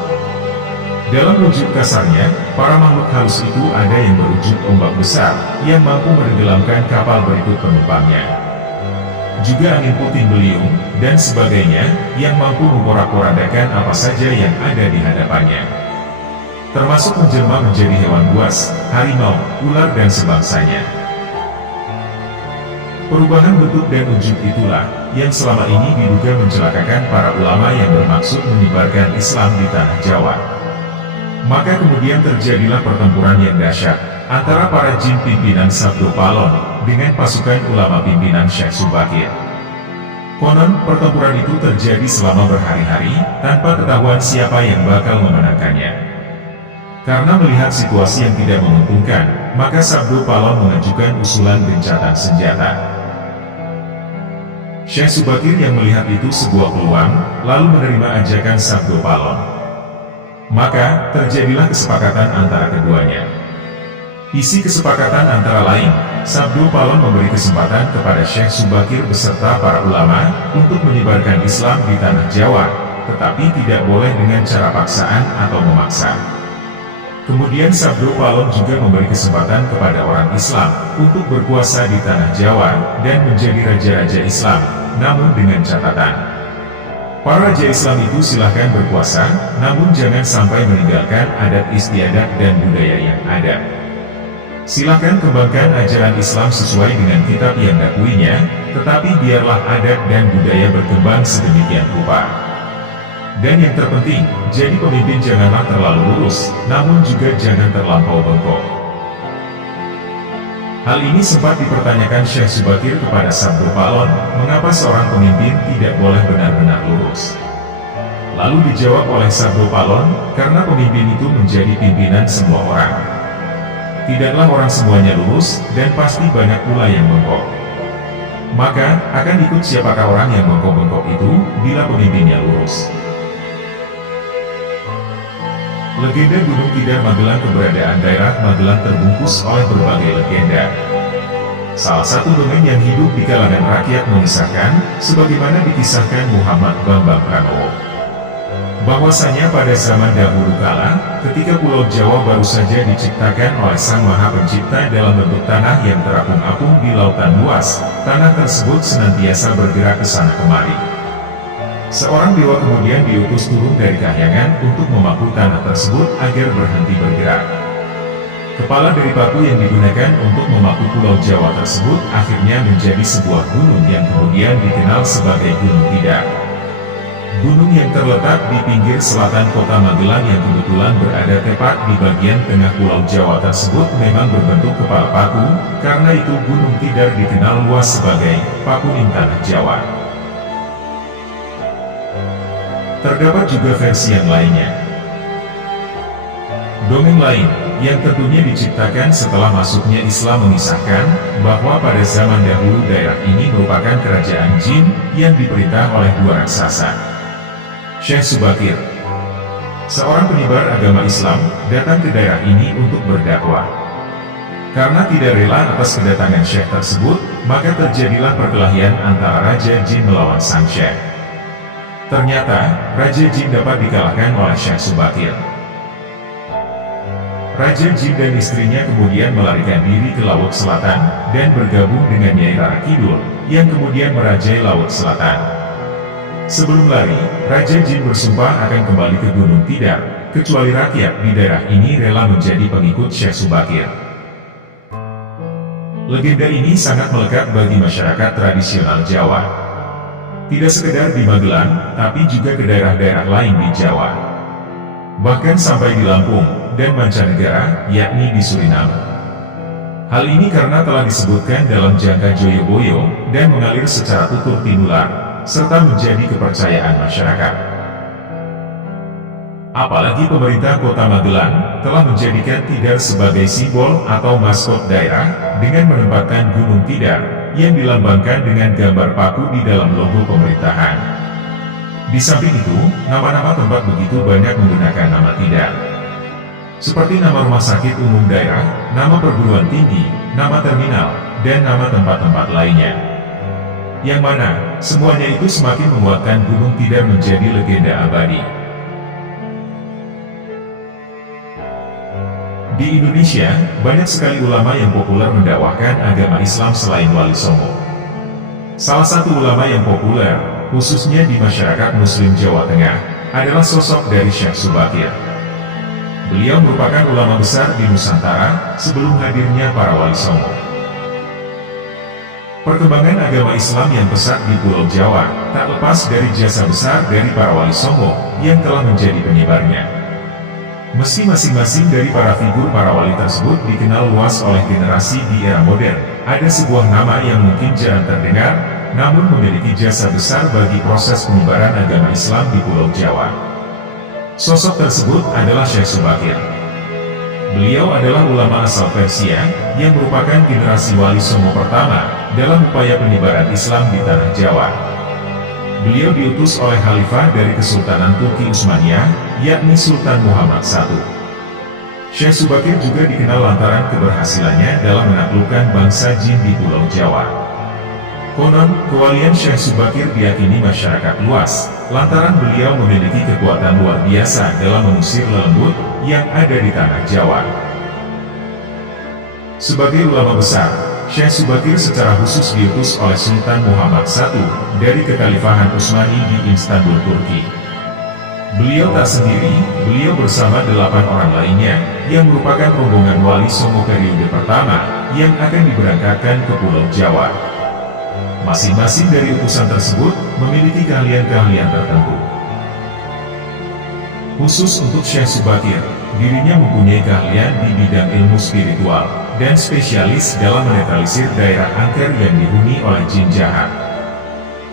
Dalam wujud kasarnya, para makhluk halus itu ada yang berwujud ombak besar, yang mampu menenggelamkan kapal berikut penumpangnya. Juga angin puting beliung, dan sebagainya, yang mampu memporak-porandakan apa saja yang ada di hadapannya. Termasuk menjelma menjadi hewan buas, harimau, ular dan sebangsanya. Perubahan bentuk dan wujud itulah, yang selama ini diduga mencelakakan para ulama yang bermaksud menyebarkan Islam di Tanah Jawa. Maka kemudian terjadilah pertempuran yang dahsyat, antara para jin pimpinan Sabdo Palon, dengan pasukan ulama pimpinan Syekh Subakir. Konon, pertempuran itu terjadi selama berhari-hari, tanpa ketahuan siapa yang bakal memenangkannya. Karena melihat situasi yang tidak menguntungkan, maka Sabdo Palon mengajukan usulan gencatan senjata. Syekh Subakir yang melihat itu sebuah peluang, lalu menerima ajakan Sabdo Palon. Maka, terjadilah kesepakatan antara keduanya. Isi kesepakatan antara lain, Sabdo Palon memberi kesempatan kepada Syekh Subakir beserta para ulama untuk menyebarkan Islam di Tanah Jawa, tetapi tidak boleh dengan cara paksaan atau memaksa. Kemudian Sabdo Palon juga memberi kesempatan kepada orang Islam untuk berkuasa di Tanah Jawa dan menjadi raja-raja Islam, namun dengan catatan, para raja Islam itu silahkan berkuasa, namun jangan sampai meninggalkan adat istiadat dan budaya yang ada. Silakan kembangkan ajaran Islam sesuai dengan kitab yang dakwainya, tetapi biarlah adat dan budaya berkembang sedemikian rupa. Dan yang terpenting, jadi pemimpin janganlah terlalu lurus, namun juga jangan terlampau bengkok. Hal ini sempat dipertanyakan Syekh Subakir kepada Sabdo Palon, mengapa seorang pemimpin tidak boleh benar-benar lurus. Lalu dijawab oleh Sabdo Palon, karena pemimpin itu menjadi pimpinan semua orang. tidaklah orang semuanya lurus, dan pasti banyak pula yang bengkok. Maka, akan ikut siapakah orang yang bengkok-bengkok itu, bila pemimpinnya lurus. Legenda Gunung Tidar Magelang. Keberadaan daerah Magelang terbungkus oleh berbagai legenda. Salah satu dongeng yang hidup di kalangan rakyat mengisahkan, sebagaimana dikisahkan Muhammad Bambang Pranowo, bahwasanya pada zaman dahulu kala, ketika Pulau Jawa baru saja diciptakan oleh Sang Maha Pencipta dalam bentuk tanah yang terapung-apung di lautan luas, tanah tersebut senantiasa bergerak ke sana kemari. Seorang dewa kemudian diutus turun dari kahyangan untuk memaku tanah tersebut agar berhenti bergerak. Kepala dari paku yang digunakan untuk memaku Pulau Jawa tersebut akhirnya menjadi sebuah gunung yang kemudian dikenal sebagai Gunung Tidar. Gunung yang terletak di pinggir selatan kota Magelang yang kebetulan berada tepat di bagian tengah Pulau Jawa tersebut memang berbentuk kepala paku, karena itu Gunung Tidar dikenal luas sebagai Pakuning Tanah Jawa. Terdapat juga versi yang lainnya. Dongeng lain, yang tentunya diciptakan setelah masuknya Islam mengisahkan, bahwa pada zaman dahulu daerah ini merupakan kerajaan jin, yang diperintah oleh dua raksasa. Syekh Subakir, seorang penyebar agama Islam, datang ke daerah ini untuk berdakwah. Karena tidak rela atas kedatangan Syekh tersebut, maka terjadilah perkelahian antara Raja Jin melawan sang Syekh. Ternyata, Raja Jin dapat dikalahkan oleh Syekh Subakir. Raja Jin dan istrinya kemudian melarikan diri ke Laut Selatan, dan bergabung dengan Nyai Rara Kidul, yang kemudian merajai Laut Selatan. Sebelum lari, Raja Jin bersumpah akan kembali ke Gunung Tidar, kecuali rakyat di daerah ini rela menjadi pengikut Syekh Subakir. Legenda ini sangat melekat bagi masyarakat tradisional Jawa. Tidak sekedar di Magelang, tapi juga ke daerah-daerah lain di Jawa. Bahkan sampai di Lampung, dan mancanegara, yakni di Suriname. Hal ini karena telah disebutkan dalam Jangka Joyoboyo, dan mengalir secara tutur tinular, serta menjadi kepercayaan masyarakat. Apalagi pemerintah kota Magelang, telah menjadikan Tidar sebagai simbol atau maskot daerah, dengan menempatkan Gunung Tidar, yang dilambangkan dengan gambar paku di dalam logo pemerintahan. Di samping itu, nama-nama tempat begitu banyak menggunakan nama Tidar. Seperti nama rumah sakit umum daerah, nama perguruan tinggi, nama terminal, dan nama tempat-tempat lainnya. Yang mana, semuanya itu semakin menguatkan Gunung Tidar menjadi legenda abadi. Di Indonesia, banyak sekali ulama yang populer mendakwahkan agama Islam selain Wali Songo. Salah satu ulama yang populer, khususnya di masyarakat Muslim Jawa Tengah, adalah sosok dari Syekh Subakir. Beliau merupakan ulama besar di Nusantara, sebelum hadirnya para Wali Songo. Perkembangan agama Islam yang pesat di Pulau Jawa, tak lepas dari jasa besar dari para Wali Songo, yang telah menjadi penyebarnya. Meski masing-masing dari para figur para wali tersebut dikenal luas oleh generasi di era modern, ada sebuah nama yang mungkin jarang terdengar, namun memiliki jasa besar bagi proses penyebaran agama Islam di Pulau Jawa. Sosok tersebut adalah Syekh Subakir. Beliau adalah ulama asal Persia, yang merupakan generasi Wali Songo pertama, dalam upaya penyebaran Islam di Tanah Jawa. Beliau diutus oleh Khalifah dari Kesultanan Turki Utsmaniyah, yakni Sultan Muhammad I. Syekh Subakir juga dikenal lantaran keberhasilannya dalam menaklukkan bangsa jin di Pulau Jawa. Konon, kewalian Syekh Subakir diyakini masyarakat luas, lantaran beliau memiliki kekuatan luar biasa dalam mengusir lelembut yang ada di Tanah Jawa. Sebagai ulama besar, Syekh Subakir secara khusus diutus oleh Sultan Muhammad I dari Kekhalifahan Utsmani di Istanbul, Turki. Beliau tak sendiri, beliau bersama 8 orang lainnya, yang merupakan rombongan Wali Songo periode pertama, yang akan diberangkatkan ke Pulau Jawa. Masing-masing dari utusan tersebut, memiliki keahlian-keahlian tertentu. Khusus untuk Syekh Subakir, dirinya mempunyai keahlian di bidang ilmu spiritual, dan spesialis dalam menetralisir daerah angker yang dihuni oleh jin jahat.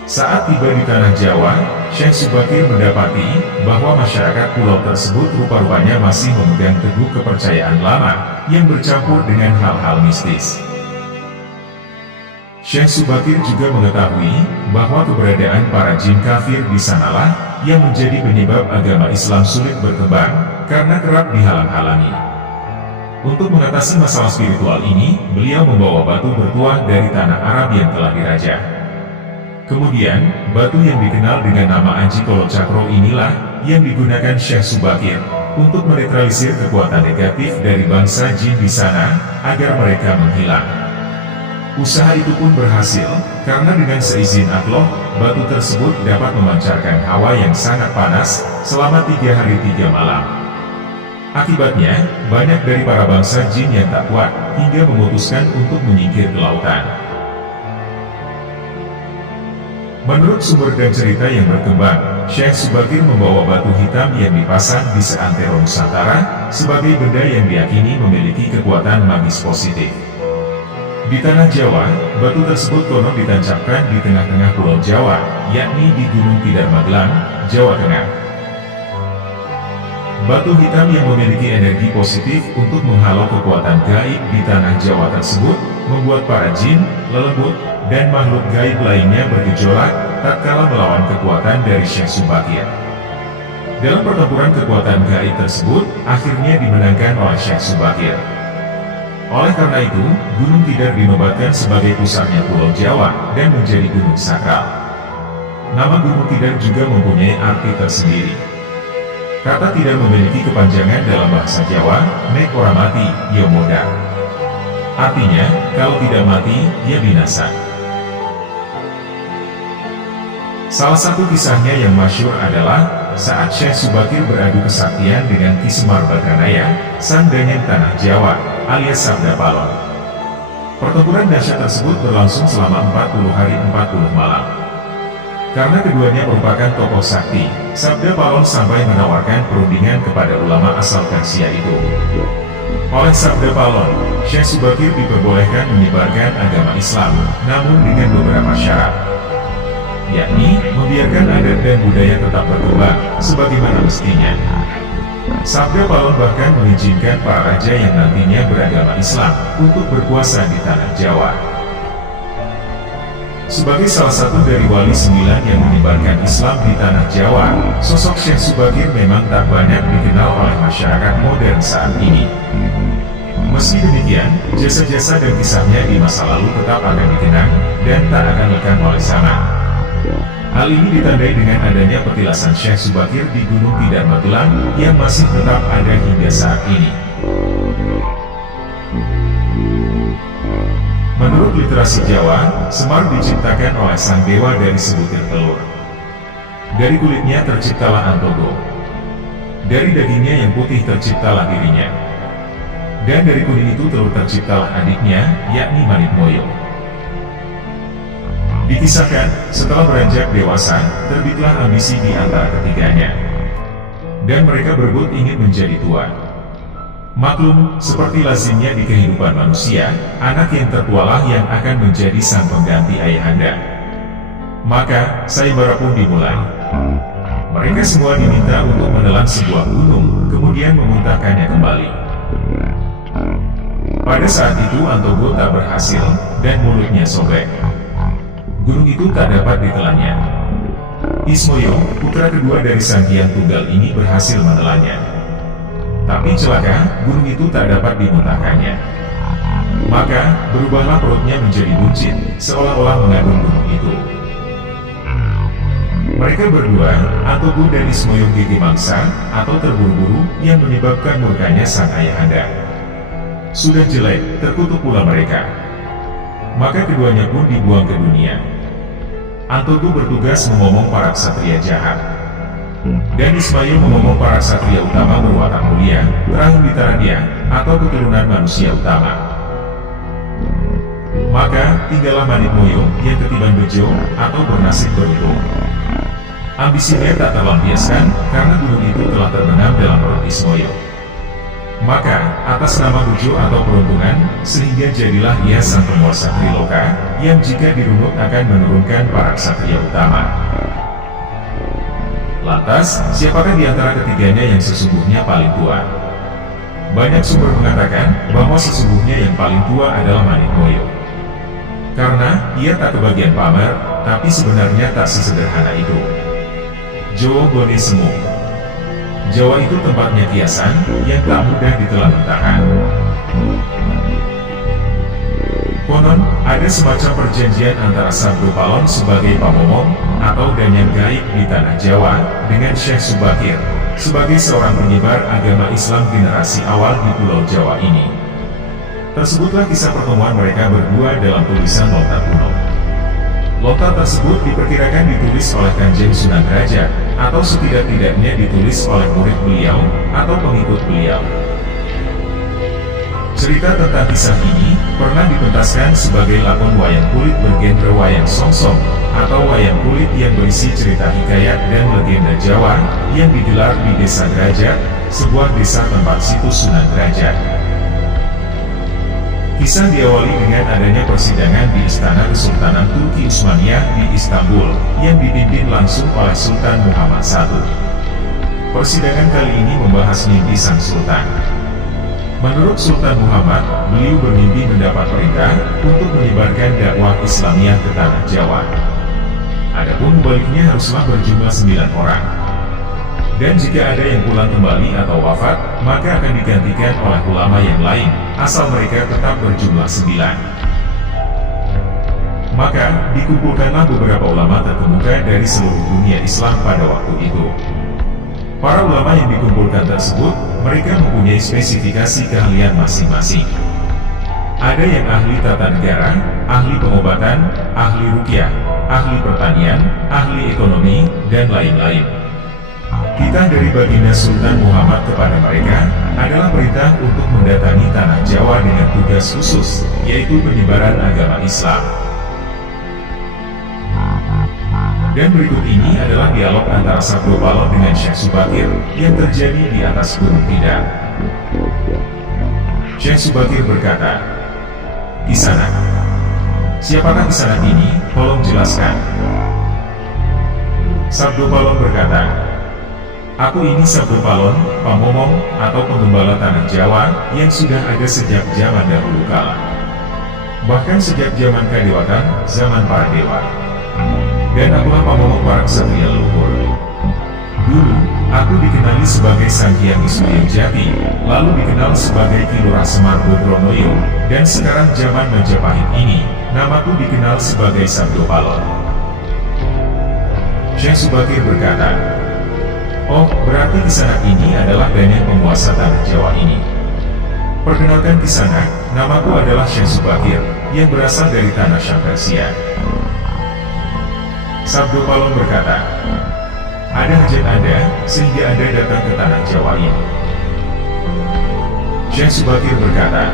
Saat tiba di tanah Jawa, Syekh Subakir mendapati bahwa masyarakat pulau tersebut rupa-rupanya masih memegang teguh kepercayaan lama yang bercampur dengan hal-hal mistis. Syekh Subakir juga mengetahui bahwa keberadaan para jin kafir di sanalah yang menjadi penyebab agama Islam sulit berkembang karena kerap dihalang-halangi. Untuk mengatasi masalah spiritual ini, beliau membawa batu bertuah dari tanah Arab yang telah dirajah. Kemudian, batu yang dikenal dengan nama Aji Kolo Cakro inilah yang digunakan Syekh Subakir untuk menetralisir kekuatan negatif dari bangsa jin di sana agar mereka menghilang. Usaha itu pun berhasil, karena dengan seizin Allah, batu tersebut dapat memancarkan hawa yang sangat panas selama 3 hari 3 malam. Akibatnya, banyak dari para bangsa jin yang tak kuat hingga memutuskan untuk menyingkir ke lautan. Menurut sumber dan cerita yang berkembang, Syekh Subakir membawa batu hitam yang dipasang di seantero Nusantara sebagai benda yang diyakini memiliki kekuatan magis positif. Di tanah Jawa, batu tersebut konon ditancapkan di tengah-tengah pulau Jawa, yakni di Gunung Tidar Magelang, Jawa Tengah. Batu hitam yang memiliki energi positif untuk menghalau kekuatan gaib di tanah Jawa tersebut, membuat para jin, lelembut, dan makhluk gaib lainnya bergejolak tatkala melawan kekuatan dari Syekh Subakir. Dalam pertempuran kekuatan gaib tersebut, akhirnya dimenangkan oleh Syekh Subakir. Oleh karena itu, Gunung Tidar dinobatkan sebagai pusatnya Pulau Jawa dan menjadi gunung sakral. Nama Gunung Tidar juga mempunyai arti tersendiri. Kata Tidar memiliki kepanjangan dalam bahasa Jawa, nek ora mati, ya moda. Artinya, kalau tidak mati, ya binasa. Salah satu kisahnya yang masyhur adalah saat Syekh Subakir beradu kesaktian dengan Ki Semar Badranaya, sang danyen tanah Jawa, alias Sabda Palon. Pertempuran dahsyat tersebut berlangsung selama 40 hari 40 malam. Karena keduanya merupakan tokoh sakti, Sabda Palon sampai menawarkan perundingan kepada ulama asal Persia itu. Oleh Sabda Palon, Syekh Subakir diperbolehkan menyebarkan agama Islam, namun dengan beberapa syarat, yakni membiarkan adat dan budaya tetap berkembang sebagaimana mestinya. Sabda Palon bahkan mengizinkan para raja yang nantinya beragama Islam untuk berkuasa di tanah Jawa. Sebagai salah satu dari wali 9 yang menyebarkan Islam di tanah Jawa, sosok Syekh Subakir memang tak banyak dikenal oleh masyarakat modern saat ini. Meski demikian, jasa-jasa dan kisahnya di masa lalu tetap akan dikenang dan tak akan lekang oleh zaman. Hal ini ditandai dengan adanya petilasan Syekh Subakir di Gunung Tidar Magelang yang masih tetap ada hingga saat ini. Menurut literasi Jawa, Semar diciptakan oleh sang dewa dari sebutir telur. Dari kulitnya terciptalah Antogo. Dari dagingnya yang putih terciptalah dirinya. Dan dari kuning itu telur terciptalah adiknya, yakni Manitmoyo. Dikisahkan, setelah beranjak dewasa, terbitlah ambisi di antara ketiganya. Dan mereka berebut ingin menjadi tua. Maklum, seperti lazimnya di kehidupan manusia, anak yang tertualah yang akan menjadi sang pengganti ayahanda. Maka, sayembara pun dimulai. Mereka semua diminta untuk menelan sebuah gunung, kemudian memuntahkannya kembali. Pada saat itu Antogo tak berhasil, dan mulutnya sobek. Gunung itu tak dapat ditelannya. Ismoyo, putra kedua dari Sang Hyang Tunggal ini berhasil menelannya. Tapi celaka, gunung itu tak dapat dimuntahkannya. Maka, berubahlah perutnya menjadi buncit, seolah-olah mengandung gunung itu. Mereka berdua, Antogo dan Ismoyo gigi mangsa, atau terburu-buru, yang menyebabkan murkanya sang ayahanda. Sudah jelek, terkutuk pula mereka. Maka keduanya pun dibuang ke dunia. Antogo bertugas memomong para ksatria jahat. Dan Ismoyo memomong para ksatria utama berwatak mulia, terakhir Bitaradia, atau keturunan manusia utama. Maka, tinggallah Manitmoyo, yang ketiban bejo, atau bernasib beruntung. Ambisinya tak terlampiaskan, karena gunung itu telah terbenam dalam perut Ismoyo. Maka, atas nama Bujo atau peruntungan, sehingga jadilah ia sang penguasa Triloka, yang jika dirunut akan menurunkan para ksatria utama. Lantas, siapakah di antara ketiganya yang sesungguhnya paling tua? Banyak sumber mengatakan bahwa sesungguhnya yang paling tua adalah Manitmoyo. Karena ia tak kebagian pamer, tapi sebenarnya tak sesederhana itu. Jawa Bone Semu. Jawa itu tempatnya kiasan, yang tak mudah ditelan mentahkan. Konon, ada semacam perjanjian antara Sabdo Palon sebagai pamomong, atau danyan gaib di tanah Jawa, dengan Syekh Subakir, sebagai seorang penyebar agama Islam generasi awal di Pulau Jawa ini. Tersebutlah kisah pertemuan mereka berdua dalam tulisan lontar kuno. Lontar tersebut diperkirakan ditulis oleh Kanjeng Sunan Derajat, atau setidak-tidaknya ditulis oleh murid beliau, atau pengikut beliau. Cerita tentang kisah ini, pernah dipentaskan sebagai lakon wayang kulit bergenre wayang songsong, atau wayang kulit yang berisi cerita hikayat dan legenda Jawa, yang digelar di Desa Derajat, sebuah desa tempat situs Sunan Derajat. Kisah diawali dengan adanya persidangan di Istana Kesultanan Turki Utsmaniyah di Istanbul, yang dipimpin langsung oleh Sultan Muhammad I. Persidangan kali ini membahas mimpi sang sultan. Menurut Sultan Muhammad, beliau bermimpi mendapat perintah untuk menyebarkan dakwah Islamiyah ke tanah Jawa. Adapun mubaliknya haruslah berjumlah 9 orang. Dan jika ada yang pulang kembali atau wafat, maka akan digantikan oleh ulama yang lain, asal mereka tetap berjumlah 9. Maka, dikumpulkanlah beberapa ulama terkemuka dari seluruh dunia Islam pada waktu itu. Para ulama yang dikumpulkan tersebut, mereka mempunyai spesifikasi keahlian masing-masing. Ada yang ahli tata negara, ahli pengobatan, ahli ruqyah, ahli pertanian, ahli ekonomi, dan lain-lain. Kita dari baginda Sultan Muhammad kepada mereka, adalah perintah untuk mendatangi tanah Jawa dengan tugas khusus, yaitu penyebaran agama Islam. Dan berikut ini adalah dialog antara Sabdo Palon dengan Syekh Subakir, yang terjadi di atas Gunung Tidar. Syekh Subakir berkata, "Kisanak, siapakah Kisanak ini? Tolong jelaskan." Sabdo Palon berkata, "Aku ini Sabdo Palon, pamomong, atau penggembala tanah Jawa, yang sudah ada sejak zaman dahulu kala. Bahkan sejak zaman Kadewatan, zaman para dewa. Dan akulah pamomong para ksatria leluhur. Dulu, aku dikenali sebagai Sang Hyang Isulian Jati, lalu dikenal sebagai Ki Lurah Semar Bodronoyo, dan sekarang zaman Majapahit ini, namaku dikenal sebagai Sabdo Palon." Syekh Subakir berkata, "Oh, berarti Kisanak ini adalah danyan penguasa tanah Jawa ini. Perkenalkan Kisanak, namaku adalah Syekh Subakir, yang berasal dari tanah Syam Persia." Sabdo Palon berkata, "Ada hajat Anda, sehingga Anda datang ke tanah Jawa ini?" Syekh Subakir berkata,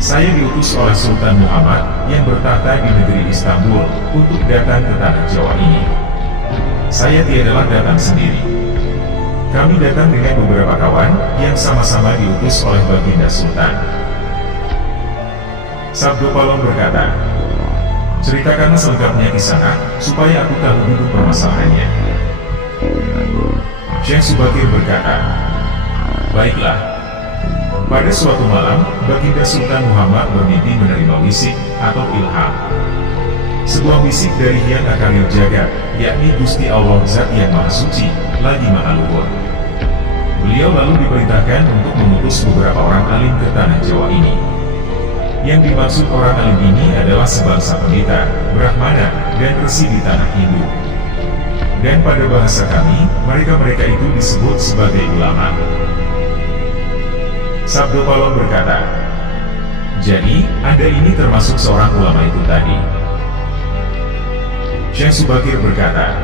"Saya diutus oleh Sultan Muhammad, yang bertahta di negeri Istanbul, untuk datang ke tanah Jawa ini. Saya tiadalah datang sendiri. Kami datang dengan beberapa kawan, yang sama-sama diutus oleh Baginda Sultan." Sabdo Palon berkata, "Ceritakanlah selengkapnya Kisanak, supaya aku tahu duduk permasalahannya." Syekh Subakir berkata, "Baiklah. Pada suatu malam, Baginda Sultan Muhammad bermimpi menerima wisik, atau ilham. Sebuah wisik dari Hyang Akaril Jagat, yakni Gusti Allah Zat yang Maha Suci, lagi Maha Luhur. Beliau lalu diperintahkan untuk mengutus beberapa orang alim ke tanah Jawa ini. Yang dimaksud orang alim ini adalah sebangsa pendeta, brahmana, dan resi di tanah Hindu. Dan pada bahasa kami, mereka-mereka itu disebut sebagai ulama." Sabdo Palon berkata, "Jadi, Anda ini termasuk seorang ulama itu tadi?" Syekh Subakir berkata,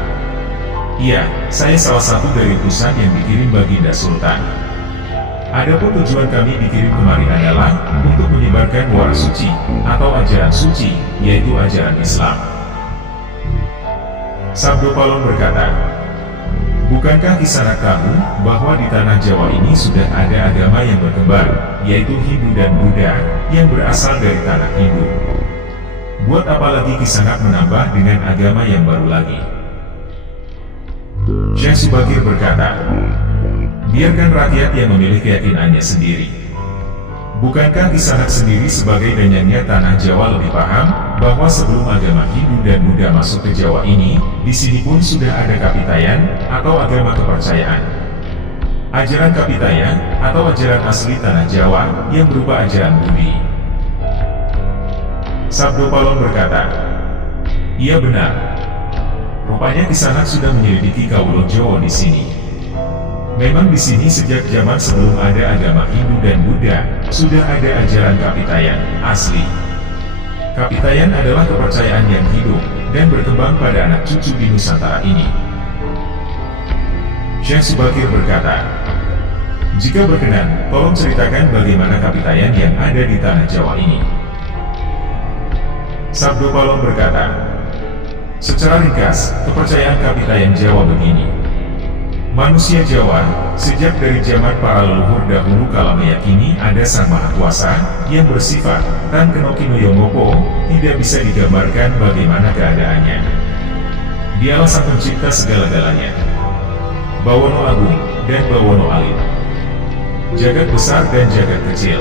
"Iya, saya salah satu dari utusan yang dikirim Baginda Sultan. Adapun tujuan kami dikirim kemari adalah untuk menyebarkan waras suci, atau ajaran suci, yaitu ajaran Islam." Sabdo Palon berkata, Bukankah Kisanak tahu bahwa di tanah Jawa ini sudah ada agama yang berkembang, yaitu Hindu dan Buddha, yang berasal dari tanah Hindu? Buat apa lagi Kisanak menambah dengan agama yang baru lagi? Syekh Subakir berkata, biarkan rakyat yang memilih keyakinannya sendiri. Bukankah Kisanak sendiri sebagai danyanya tanah Jawa lebih paham bahwa sebelum agama Hindu dan Buddha masuk ke Jawa ini, di sini pun sudah ada Kapitayan atau agama kepercayaan. Ajaran Kapitayan atau ajaran asli tanah Jawa yang berupa ajaran Budi. Sabdo Palon berkata, iya benar. Rupanya Kisanak sudah menyelidiki Kawulo Jawa di sini. Memang di sini sejak zaman sebelum ada agama Hindu dan Buddha, sudah ada ajaran Kapitayan asli. Kapitayan adalah kepercayaan yang hidup dan berkembang pada anak cucu di Nusantara ini. Syekh Subakir berkata, jika berkenan, tolong ceritakan bagaimana Kapitayan yang ada di tanah Jawa ini. Sabdo Palon berkata, secara ringkas, kepercayaan Kapitayan Jawa begini. Manusia Jawa, sejak dari zaman para leluhur dahulu kala meyakini ada Sang Maha Kuasa, yang bersifat, Tan Kenoki no Yongopo, tidak bisa digambarkan bagaimana keadaannya. Dialah Sang Pencipta segala-galanya. Bawono Agung, dan Bawono Alim. Jagat besar dan jagat kecil.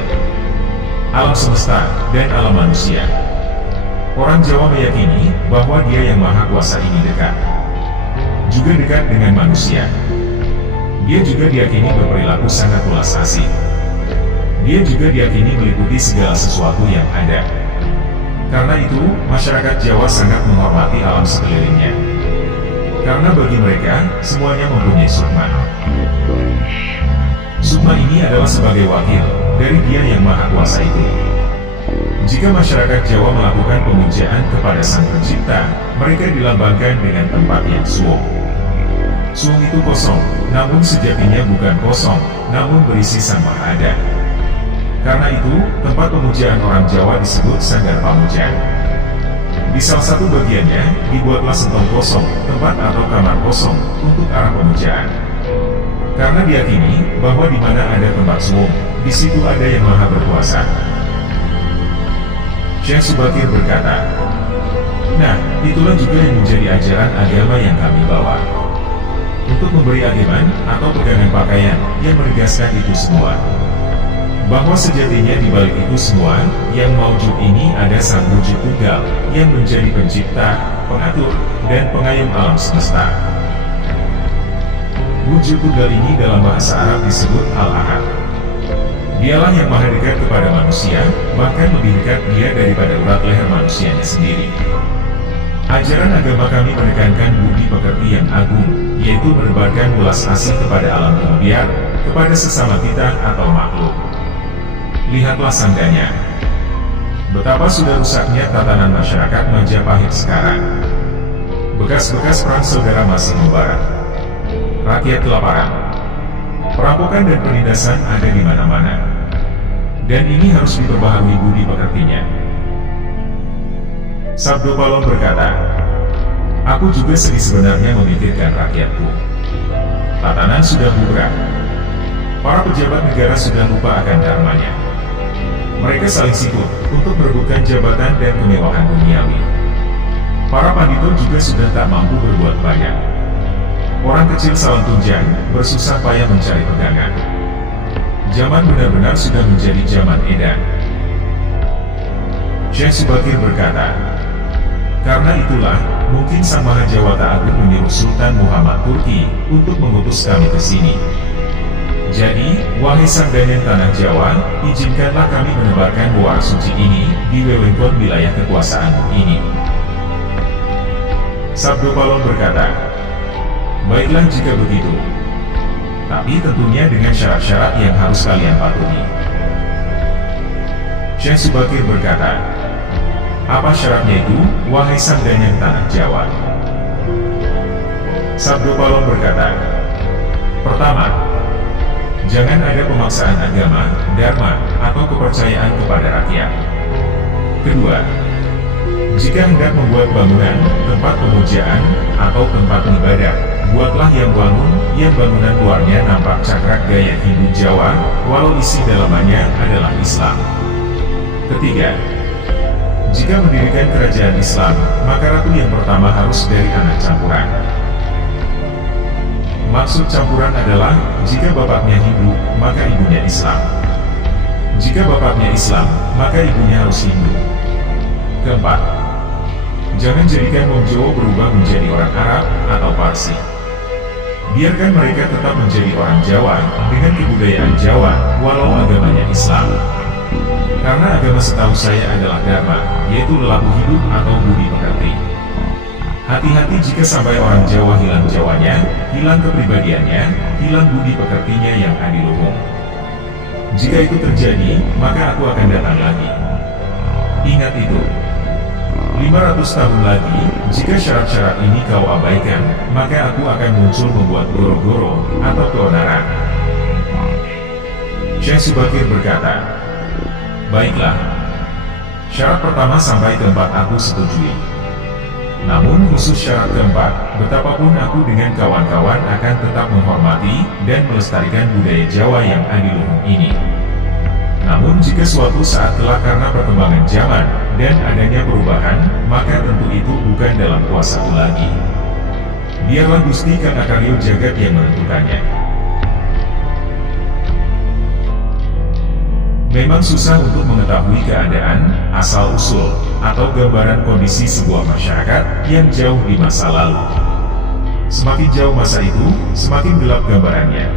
Alam semesta, dan alam manusia. Orang Jawa meyakini, bahwa Dia yang Maha Kuasa ini dekat. Juga dekat dengan manusia. Dia juga diyakini berperilaku sangat welas asih. Dia juga diyakini meliputi segala sesuatu yang ada. Karena itu, masyarakat Jawa sangat menghormati alam sekelilingnya. Karena bagi mereka, semuanya mempunyai sukma. Sukma ini adalah sebagai wakil dari Dia yang Maha Kuasa itu. Jika masyarakat Jawa melakukan pemujaan kepada Sang Pencipta, mereka dilambangkan dengan tempat yang suwung. Suwung itu kosong, namun sejatinya bukan kosong, namun berisi Sang Maha Ada. Karena itu, tempat pemujaan orang Jawa disebut Sanggar Pamujaan. Di salah satu bagiannya, dibuatlah sentong kosong, tempat atau kamar kosong, untuk arah pemujaan. Karena diyakini, bahwa di mana ada tempat suwung, di situ ada yang Maha Berkuasa. Syekh Subakir berkata, nah, itulah juga yang menjadi ajaran agama yang kami bawa. Untuk memberi agiman atau pegangan pakaian yang menegaskan itu semua. Bahwa sejatinya di balik itu semua, yang maujud ini ada Sang Wujud Tunggal, yang menjadi pencipta, pengatur, dan pengayom alam semesta. Wujud Tunggal ini dalam bahasa Arab disebut Al-Ahad. Dialah yang maha dekat kepada manusia, bahkan lebih dekat Dia daripada urat leher manusianya sendiri. Ajaran agama kami menekankan budi pekerti yang agung, yaitu menebarkan welas asih kepada alam kemudian, kepada sesama kita atau makhluk. Lihatlah sangganya. Betapa sudah rusaknya tatanan masyarakat Majapahit sekarang. Bekas-bekas perang saudara masih membara. Rakyat kelaparan. Perampokan dan penindasan ada di mana-mana. Dan ini harus diperbaharui budi pekertinya. Sabdo Palon berkata, aku juga sedih sebenarnya memikirkan rakyatku. Tatanan sudah bubrah. Para pejabat negara sudah lupa akan dharmanya. Mereka saling sibuk untuk merebutkan jabatan dan kemewahan duniawi. Para pandito juga sudah tak mampu berbuat banyak. Orang kecil saling tunjang, bersusah payah mencari pegangan. Zaman benar-benar sudah menjadi zaman edan. Syekh Subakir berkata, karena itulah, mungkin Sang Maha Jawata Agung menyuruh Sultan Muhammad Turki untuk mengutus kami ke sini. Jadi, wahai Sang Danyan Tanah Jawa, izinkanlah kami menebarkan buah suci ini di wewengkon wilayah kekuasaanmu ini. Sabdo Palon berkata, baiklah jika begitu. Tapi tentunya dengan syarat-syarat yang harus kalian patuhi. Syekh Subakir berkata, apa syaratnya itu, wahai Sang Danyan Tanah Jawa? Sabdo Palon berkata, pertama, jangan ada pemaksaan agama, dharma, atau kepercayaan kepada rakyat. Kedua, jika hendak membuat bangunan, tempat pemujaan, atau tempat ibadah, buatlah yang bangun, yang bangunan luarnya nampak cakrak gaya Hindu Jawa, walau isi dalamannya adalah Islam. Ketiga, jika mendirikan kerajaan Islam, maka ratu yang pertama harus dari anak campuran. Maksud campuran adalah, jika bapaknya Hindu, maka ibunya Islam. Jika bapaknya Islam, maka ibunya harus Hindu. Keempat, jangan jadikan Wong Jawa berubah menjadi orang Arab atau Parsi. Biarkan mereka tetap menjadi orang Jawa, dengan kebudayaan Jawa, walau agamanya Islam. Karena agama setahu saya adalah Dharma, yaitu lelaku hidup atau budi pekerti. Hati-hati jika sampai orang Jawa hilang Jawanya, hilang kepribadiannya, hilang budi pekertinya yang adiluhung. Jika itu terjadi, maka aku akan datang lagi. Ingat itu. 500 tahun lagi, jika syarat-syarat ini kau abaikan, maka aku akan muncul membuat goro-goro atau keonaran. Syekh Subakir berkata, baiklah, syarat pertama sampai keempat aku setujui. Namun khusus syarat keempat, betapapun aku dengan kawan-kawan akan tetap menghormati dan melestarikan budaya Jawa yang adiluhung ini. Namun jika suatu saat kelak karena perkembangan zaman dan adanya perubahan, maka tentu itu bukan dalam kuasaku lagi. Biarlah Gusti Kang Akaryo Jagat yang menentukannya. Memang susah untuk mengetahui keadaan, asal-usul, atau gambaran kondisi sebuah masyarakat yang jauh di masa lalu. Semakin jauh masa itu, semakin gelap gambarannya.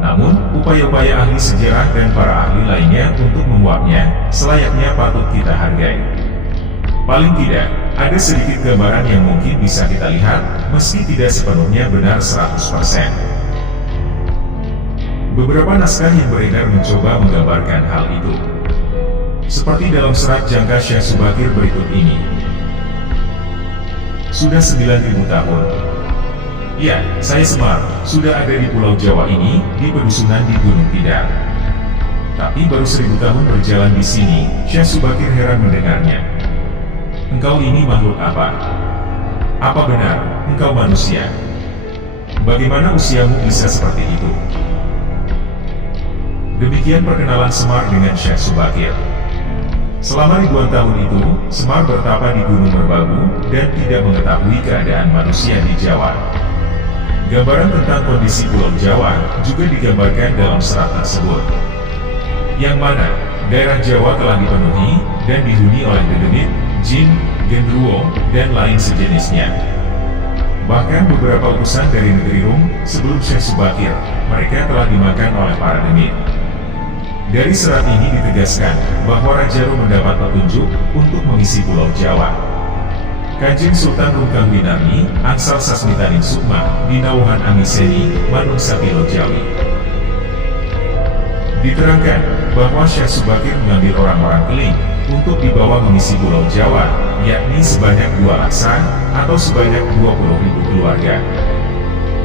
Namun, upaya-upaya ahli sejarah dan para ahli lainnya untuk menguapnya, selayaknya patut kita hargai. Paling tidak, ada sedikit gambaran yang mungkin bisa kita lihat, meski tidak sepenuhnya benar 100%. Beberapa naskah yang beredar mencoba menggambarkan hal itu. Seperti dalam serat jangka Syekh Subakir berikut ini. Sudah 9.000 tahun. Ya, saya Semar, sudah ada di Pulau Jawa ini, di pedusunan di Gunung Tidar. Tapi baru 1000 tahun berjalan di sini, Syekh Subakir heran mendengarnya. Engkau ini makhluk apa? Apa benar, engkau manusia? Bagaimana usiamu bisa seperti itu? Demikian perkenalan Semar dengan Syekh Subakir. Selama ribuan tahun itu, Semar bertapa di Gunung Merbabu, dan tidak mengetahui keadaan manusia di Jawa. Gambaran tentang kondisi Pulau Jawa juga digambarkan dalam serat tersebut. Yang mana, daerah Jawa telah dipenuhi dan dihuni oleh dedemit, jin, genderuwo, dan lain sejenisnya. Bahkan beberapa utusan dari negeri Rum sebelum Syekh Subakir, mereka telah dimakan oleh para demit. Dari serat ini ditegaskan bahwa Raja Rum mendapat petunjuk untuk mengisi Pulau Jawa. Kanjeng Sultan Rungkang Winarni, Angsal Sasmitaning Sukma, Dinauhan Amiseni, Manung Sapilo Jawi. Diterangkan bahwa Syekh Subakir mengambil orang-orang keling untuk dibawa mengisi Pulau Jawa, yakni sebanyak 2 laksa atau sebanyak 20.000 keluarga.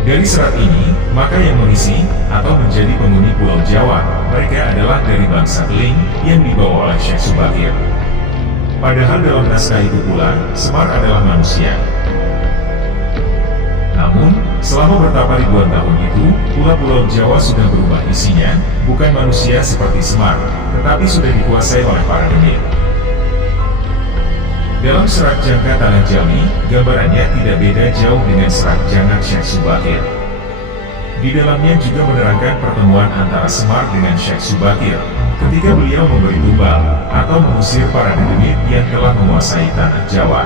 Dari serat ini, maka yang mengisi atau menjadi penghuni Pulau Jawa, mereka adalah dari bangsa keling yang dibawa oleh Syekh Subakir. Padahal dalam naskah itu pula, Semar adalah manusia. Namun, selama bertapa ribuan tahun itu, Pulau Jawa sudah berubah isinya, bukan manusia seperti Semar, tetapi sudah dikuasai oleh para demit. Dalam serat jangka Tanah Jawi, gambarannya tidak beda jauh dengan serat jangan Syekh Subakir. Di dalamnya juga menerangkan pertemuan antara Semar dengan Syekh Subakir, ketika beliau memberi tumbal, atau mengusir para dedemit yang telah menguasai Tanah Jawa.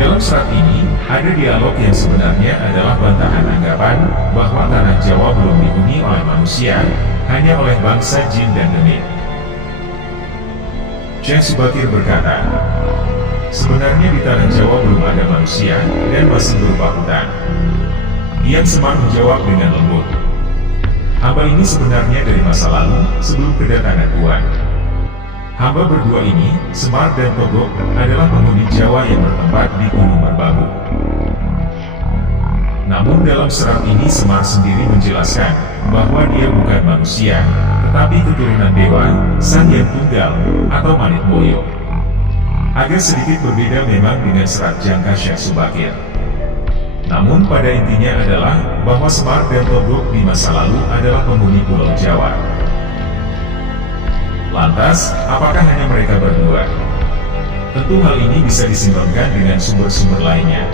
Dalam serat ini, ada dialog yang sebenarnya adalah bantahan anggapan, bahwa Tanah Jawa belum dihuni oleh manusia, hanya oleh bangsa jin dan demit. Syekh Subakir berkata, sebenarnya di Tanah Jawa belum ada manusia, dan masih berupa hutan. Dian Semar menjawab dengan lembut, hamba ini sebenarnya dari masa lalu, sebelum kedatangan Tuhan. Hamba berdua ini, Semar dan Togok, adalah penghuni Jawa yang bertempat di Gunung Merbabu. Namun dalam serat ini Semar sendiri menjelaskan, bahwa dia bukan manusia, tetapi keturunan dewa, Sang Hyang Tunggal, atau Manit Boyo. Agak sedikit berbeda memang dengan serat jangka Syekh Subakir. Namun pada intinya adalah bahwa Semar dan Togog di masa lalu adalah penghuni Pulau Jawa. Lantas, apakah hanya mereka berdua? Tentu hal ini bisa disimpulkan dengan sumber-sumber lainnya.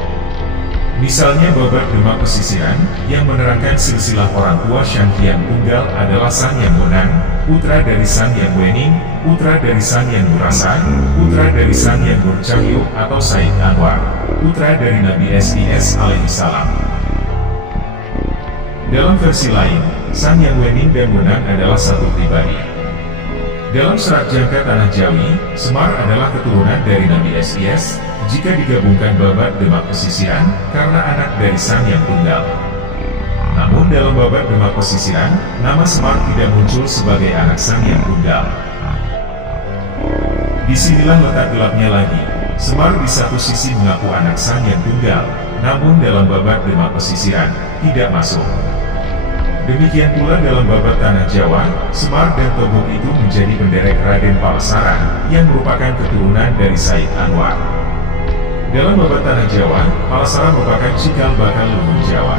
Misalnya Babat Demak Pesisiran, yang menerangkan silsilah orang tua Sang Hyang Tunggal adalah Sang Hyang Bonang, putra dari Sang Hyang Wening, putra dari Sang Hyang Burasa, putra dari Sang Hyang Burcahyo atau Said Anwar, putra dari Nabi SIS alaihissalam. Dalam versi lain, Sang Hyang Wening dan Bonang adalah satu pribadi. Dalam Serat Jangka Tanah Jawi, Semar adalah keturunan dari Nabi SIS, jika digabungkan Babat Demak Pesisiran, karena anak dari Sang Hyang Tunggal. Namun dalam Babat Demak Pesisiran, nama Semar tidak muncul sebagai anak Sang Hyang Tunggal. Disinilah letak gelapnya lagi. Semar di satu sisi mengaku anak Sang Hyang Tunggal, namun dalam Babat Demak Pesisiran, tidak masuk. Demikian pula dalam Babat Tanah Jawa, Semar dan Togog itu menjadi penderek Raden Palasaran, yang merupakan keturunan dari Said Anwar. Dalam Babat Tanah Jawa, Palasaran merupakan cikal bakal leluhur Jawa.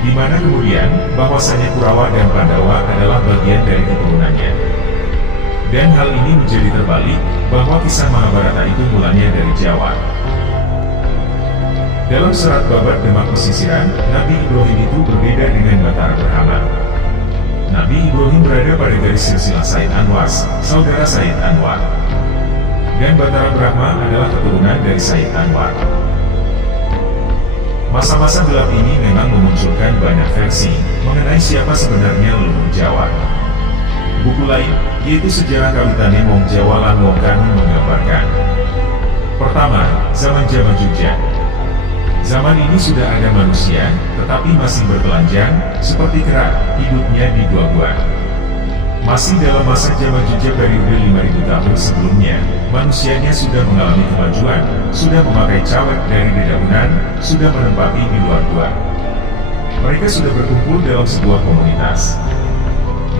Di mana kemudian, bahwasanya Kurawa dan Pandawa adalah bagian dari keturunannya. Dan hal ini menjadi terbalik, bahwa kisah Mahabharata itu mulanya dari Jawa. Dalam Serat Babat Demak Pesisiran, Nabi Ibrahim itu berbeda dengan Batara Brahma. Nabi Ibrahim berada pada garis silsilah Said Anwar, saudara Said Anwar. Dan Batara Brahma adalah keturunan dari Said Anwar. Masa-masa gelap ini memang memunculkan banyak versi mengenai siapa sebenarnya leluhur Jawa. Buku lain, yaitu Sejarah Kawitane Wong Jawa lan Wong Kanu menggambarkan. Pertama, zaman Jamajugja. Zaman ini sudah ada manusia, tetapi masih bertelanjang, seperti kera, hidupnya di gua-gua. Masih dalam masa Jamajugja periode 5000 tahun sebelumnya, manusianya sudah mengalami kemajuan, sudah memakai cawek dari dedaunan, sudah menempati di luar gua. Mereka sudah berkumpul dalam sebuah komunitas.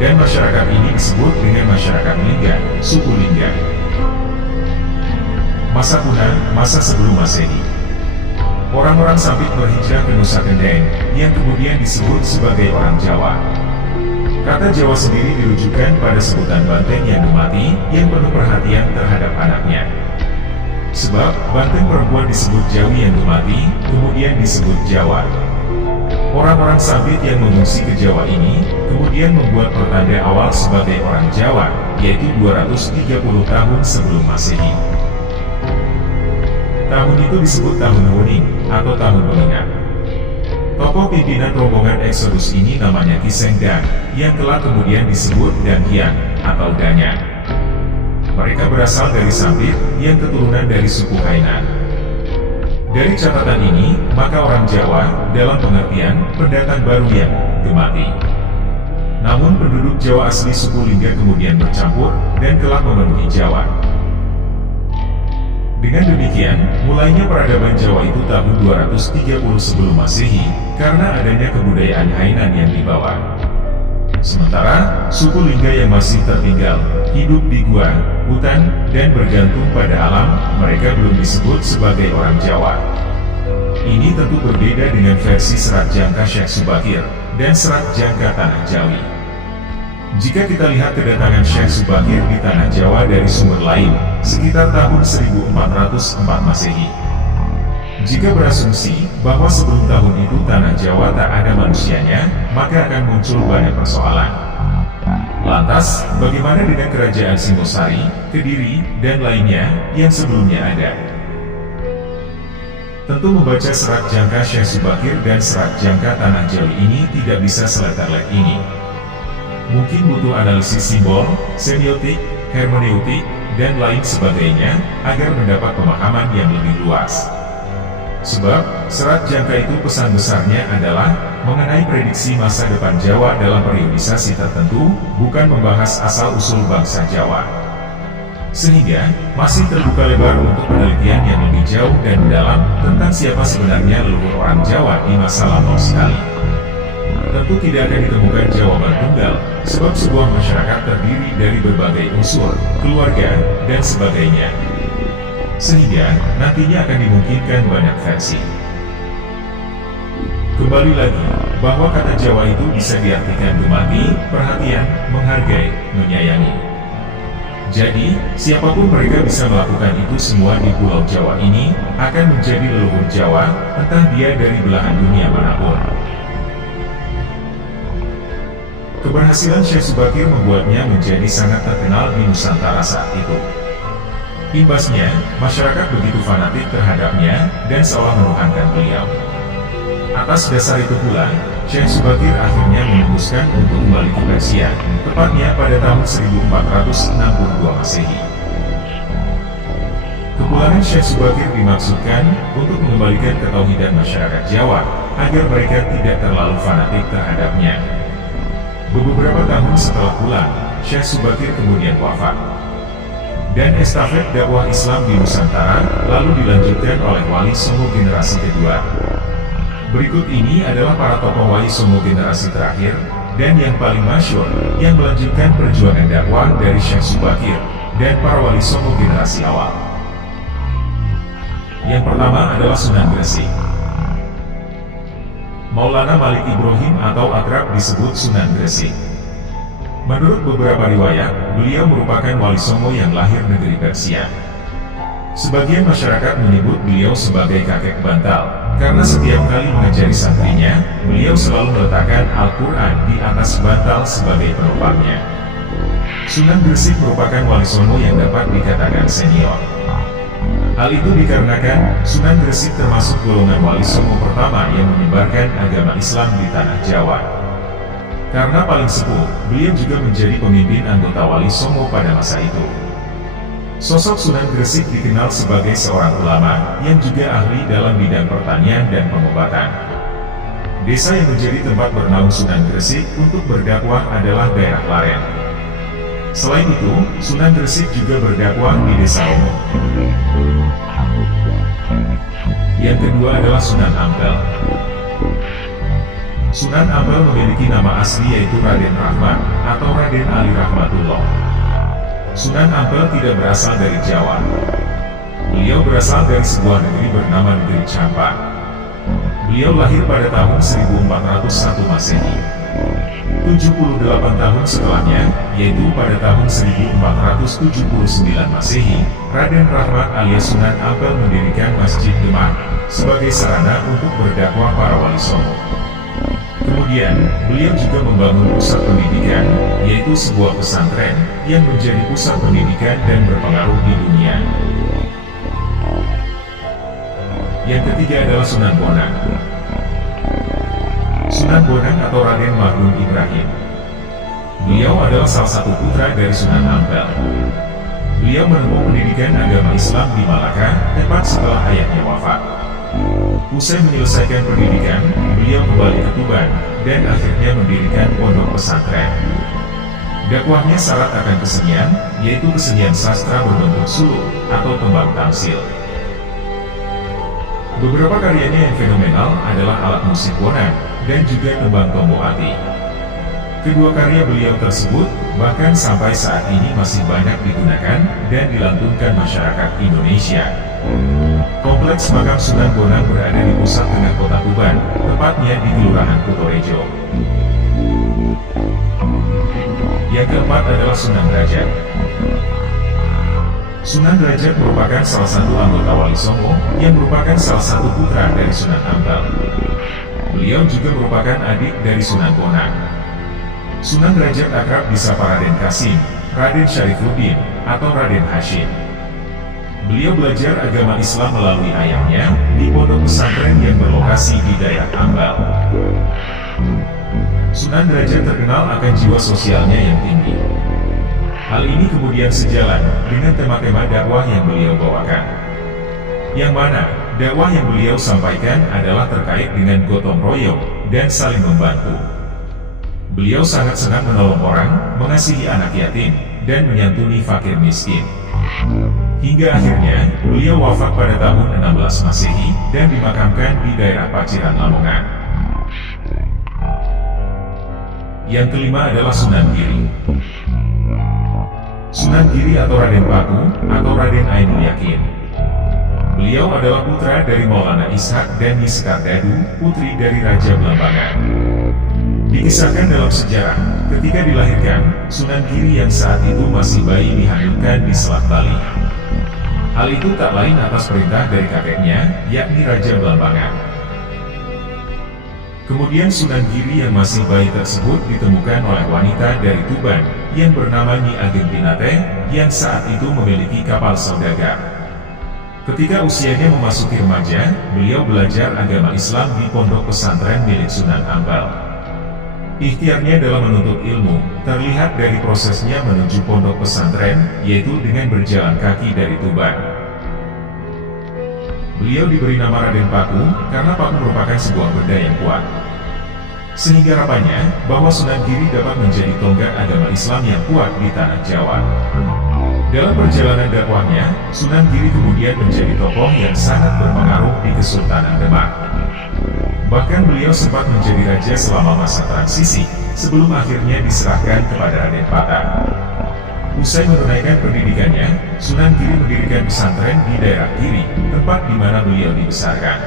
Dan masyarakat ini disebut dengan masyarakat Lingga, suku Lingga. Masa kuno, masa sebelum Masehi. Orang-orang Sampit berhijrah ke Nusa Kendeng, yang kemudian disebut sebagai orang Jawa. Kata Jawa sendiri dirujukan pada sebutan banteng yang dumati, yang penuh perhatian terhadap anaknya. Sebab, banteng perempuan disebut Jawi yang dumati, kemudian disebut Jawa. Orang-orang Sampit yang mengungsi ke Jawa ini, kemudian membuat pertanda awal sebagai orang Jawa, yaitu 230 tahun sebelum Masehi. Tahun itu disebut Tahun Huning, atau Tahun Pengingat. Tokoh pimpinan rombongan Eksodus ini namanya Ki Sengdan, yang kelak kemudian disebut Dan Hyang, atau Danyang. Mereka berasal dari Sampit, yang keturunan dari suku Hainan. Dari catatan ini, maka orang Jawa, dalam pengertian, pendatang baru yang gemati. Namun penduduk Jawa asli suku Lingga kemudian bercampur, dan kelak memenuhi Jawa. Dengan demikian, mulainya peradaban Jawa itu tahun 230 sebelum Masehi, karena adanya kebudayaan Hainan yang dibawa. Sementara, suku Lingga yang masih tertinggal, hidup di gua, hutan, dan bergantung pada alam, mereka belum disebut sebagai orang Jawa. Ini tentu berbeda dengan versi Serat Jangka Syekh Subakir, dan Serat Jangka Tanah Jawi. Jika kita lihat kedatangan Syekh Subakir di Tanah Jawa dari sumber lain, sekitar tahun 1404 Masehi. Jika berasumsi bahwa sebelum tahun itu Tanah Jawa tak ada manusianya, maka akan muncul banyak persoalan. Lantas, bagaimana dengan kerajaan Singosari, Kediri, dan lainnya yang sebelumnya ada? Tentu membaca Serat Jangka Syekh Subakir dan Serat Jangka Tanah Jawi ini tidak bisa seletarlet ini. Mungkin butuh analisis simbol, semiotik, hermeneutik, dan lain sebagainya, agar mendapat pemahaman yang lebih luas. Sebab, Serat Jangka itu pesan besarnya adalah mengenai prediksi masa depan Jawa dalam periodisasi tertentu, bukan membahas asal-usul bangsa Jawa. Sehingga, masih terbuka lebar untuk penelitian yang lebih jauh dan mendalam tentang siapa sebenarnya leluhur orang Jawa di masa lampau sekali. Tentu tidak akan ditemukan jawaban tunggal, sebab sebuah masyarakat terdiri dari berbagai unsur, keluarga, dan sebagainya. Sehingga, nantinya akan dimungkinkan banyak versi. Kembali lagi, bahwa kata Jawa itu bisa diartikan gemati, perhatian, menghargai, menyayangi. Jadi, siapapun mereka bisa melakukan itu semua di Pulau Jawa ini, akan menjadi leluhur Jawa, entah dia dari belahan dunia manapun. Keberhasilan Syekh Subakir membuatnya menjadi sangat terkenal di Nusantara saat itu. Imbasnya, masyarakat begitu fanatik terhadapnya, dan seolah menuhankan beliau. Atas dasar itu pula, Syekh Subakir akhirnya memutuskan untuk kembali ke Persia, tepatnya pada tahun 1462 Masehi. Kepulangan Syekh Subakir dimaksudkan untuk mengembalikan ketauhidan masyarakat Jawa, agar mereka tidak terlalu fanatik terhadapnya. Beberapa tahun setelah pulang, Syekh Subakir kemudian wafat. Dan estafet dakwah Islam di Nusantara lalu dilanjutkan oleh Wali Songo generasi kedua. Berikut ini adalah para tokoh Wali Songo generasi terakhir, dan yang paling masyhur, yang melanjutkan perjuangan dakwah dari Syekh Subakir, dan para Wali Songo generasi awal. Yang pertama adalah Sunan Gresik. Maulana Malik Ibrahim atau akrab disebut Sunan Gresik. Menurut beberapa riwayat, beliau merupakan Wali Songo yang lahir negeri Persia. Sebagian masyarakat menyebut beliau sebagai kakek bantal, karena setiap kali mengajari santrinya, beliau selalu meletakkan Al-Quran di atas bantal sebagai penopangnya. Sunan Gresik merupakan Wali Songo yang dapat dikatakan senior. Hal itu dikarenakan, Sunan Gresik termasuk golongan Wali Songo pertama yang menyebarkan agama Islam di tanah Jawa. Karena paling sepuh, beliau juga menjadi pemimpin anggota Wali Songo pada masa itu. Sosok Sunan Gresik dikenal sebagai seorang ulama, yang juga ahli dalam bidang pertanian dan pengobatan. Desa yang menjadi tempat bernaung Sunan Gresik untuk berdakwah adalah daerah Laren. Selain itu, Sunan Gresik juga berdakwah di Desa Romo. Yang kedua adalah Sunan Ampel. Sunan Ampel memiliki nama asli yaitu Raden Rahmat, atau Raden Ali Rahmatullah. Sunan Ampel tidak berasal dari Jawa. Beliau berasal dari sebuah negeri bernama Negeri Campak. Beliau lahir pada tahun 1401 Masehi. 78 tahun setelahnya, yaitu pada tahun 1479 Masehi, Raden Rahmat alias Sunan Ampel mendirikan Masjid Demak, sebagai sarana untuk berdakwah para Wali Songo. Kemudian, beliau juga membangun pusat pendidikan, yaitu sebuah pesantren, yang menjadi pusat pendidikan dan berpengaruh di dunia. Yang ketiga adalah Sunan Bonang. Sunan Bonang atau Raden Mahdum Ibrahim. Beliau adalah salah satu putra dari Sunan Ampel. Beliau menempuh pendidikan agama Islam di Malaka, tepat setelah ayahnya wafat. Usai menyelesaikan pendidikan, beliau kembali ke Tuban, dan akhirnya mendirikan pondok pesantren. Dakwahnya syarat akan kesenian, yaitu kesenian sastra berbentuk suluk, atau tembang tamsil. Beberapa karyanya yang fenomenal adalah alat musik bonang, dan juga tembang tombo ati. Kedua karya beliau tersebut, bahkan sampai saat ini masih banyak digunakan, dan dilantunkan masyarakat Indonesia. Kompleks makam Sunan Bonang berada di pusat tengah kota Tuban, tepatnya di Kelurahan Kutorejo. Yang keempat adalah Sunan Derajat. Sunan Derajat merupakan salah satu anggota Wali Songo, yang merupakan salah satu putra dari Sunan Ampel. Beliau juga merupakan adik dari Sunan Bonang. Sunan Derajat akrab disapa Raden Kasim, Raden Syarifuddin, atau Raden Hashim. Beliau belajar agama Islam melalui ayahnya, di pondok pesantren yang berlokasi di daerah Ambal. Sunan Derajat terkenal akan jiwa sosialnya yang tinggi. Hal ini kemudian sejalan dengan tema-tema dakwah yang beliau bawakan. Yang mana, dakwah yang beliau sampaikan adalah terkait dengan gotong royong, dan saling membantu. Beliau sangat senang menolong orang, mengasihi anak yatim, dan menyantuni fakir miskin. Hingga akhirnya, beliau wafat pada tahun 16 Masehi, dan dimakamkan di daerah Paciran Lamongan. Yang kelima adalah Sunan Giri. Sunan Giri atau Raden Paku, atau Raden Ainul Yakin. Beliau adalah putra dari Maulana Ishak dan Miskar Dadu, putri dari Raja Belambangan. Dikisahkan dalam sejarah, ketika dilahirkan, Sunan Giri yang saat itu masih bayi dihanyutkan di Selat Bali. Hal itu tak lain atas perintah dari kakeknya, yakni Raja Belambangan. Kemudian Sunan Giri yang masih bayi tersebut ditemukan oleh wanita dari Tuban, yang bernama Nyi Ageng Pinate, yang saat itu memiliki kapal saudagar. Ketika usianya memasuki remaja, beliau belajar agama Islam di pondok pesantren milik Sunan Ampel. Ikhtiarnya dalam menuntut ilmu, terlihat dari prosesnya menuju pondok pesantren, yaitu dengan berjalan kaki dari Tuban. Beliau diberi nama Raden Paku, karena Paku merupakan sebuah benda yang kuat. Sehingga harapannya, bahwa Sunan Giri dapat menjadi tonggak agama Islam yang kuat di tanah Jawa. Dalam perjalanan dakwahnya, Sunan Giri kemudian menjadi tokoh yang sangat berpengaruh di Kesultanan Demak. Bahkan beliau sempat menjadi raja selama masa transisi, sebelum akhirnya diserahkan kepada Raden Patah. Usai menunaikan pendidikannya, Sunan Giri mendirikan pesantren di daerah Giri, tempat di mana beliau dibesarkan.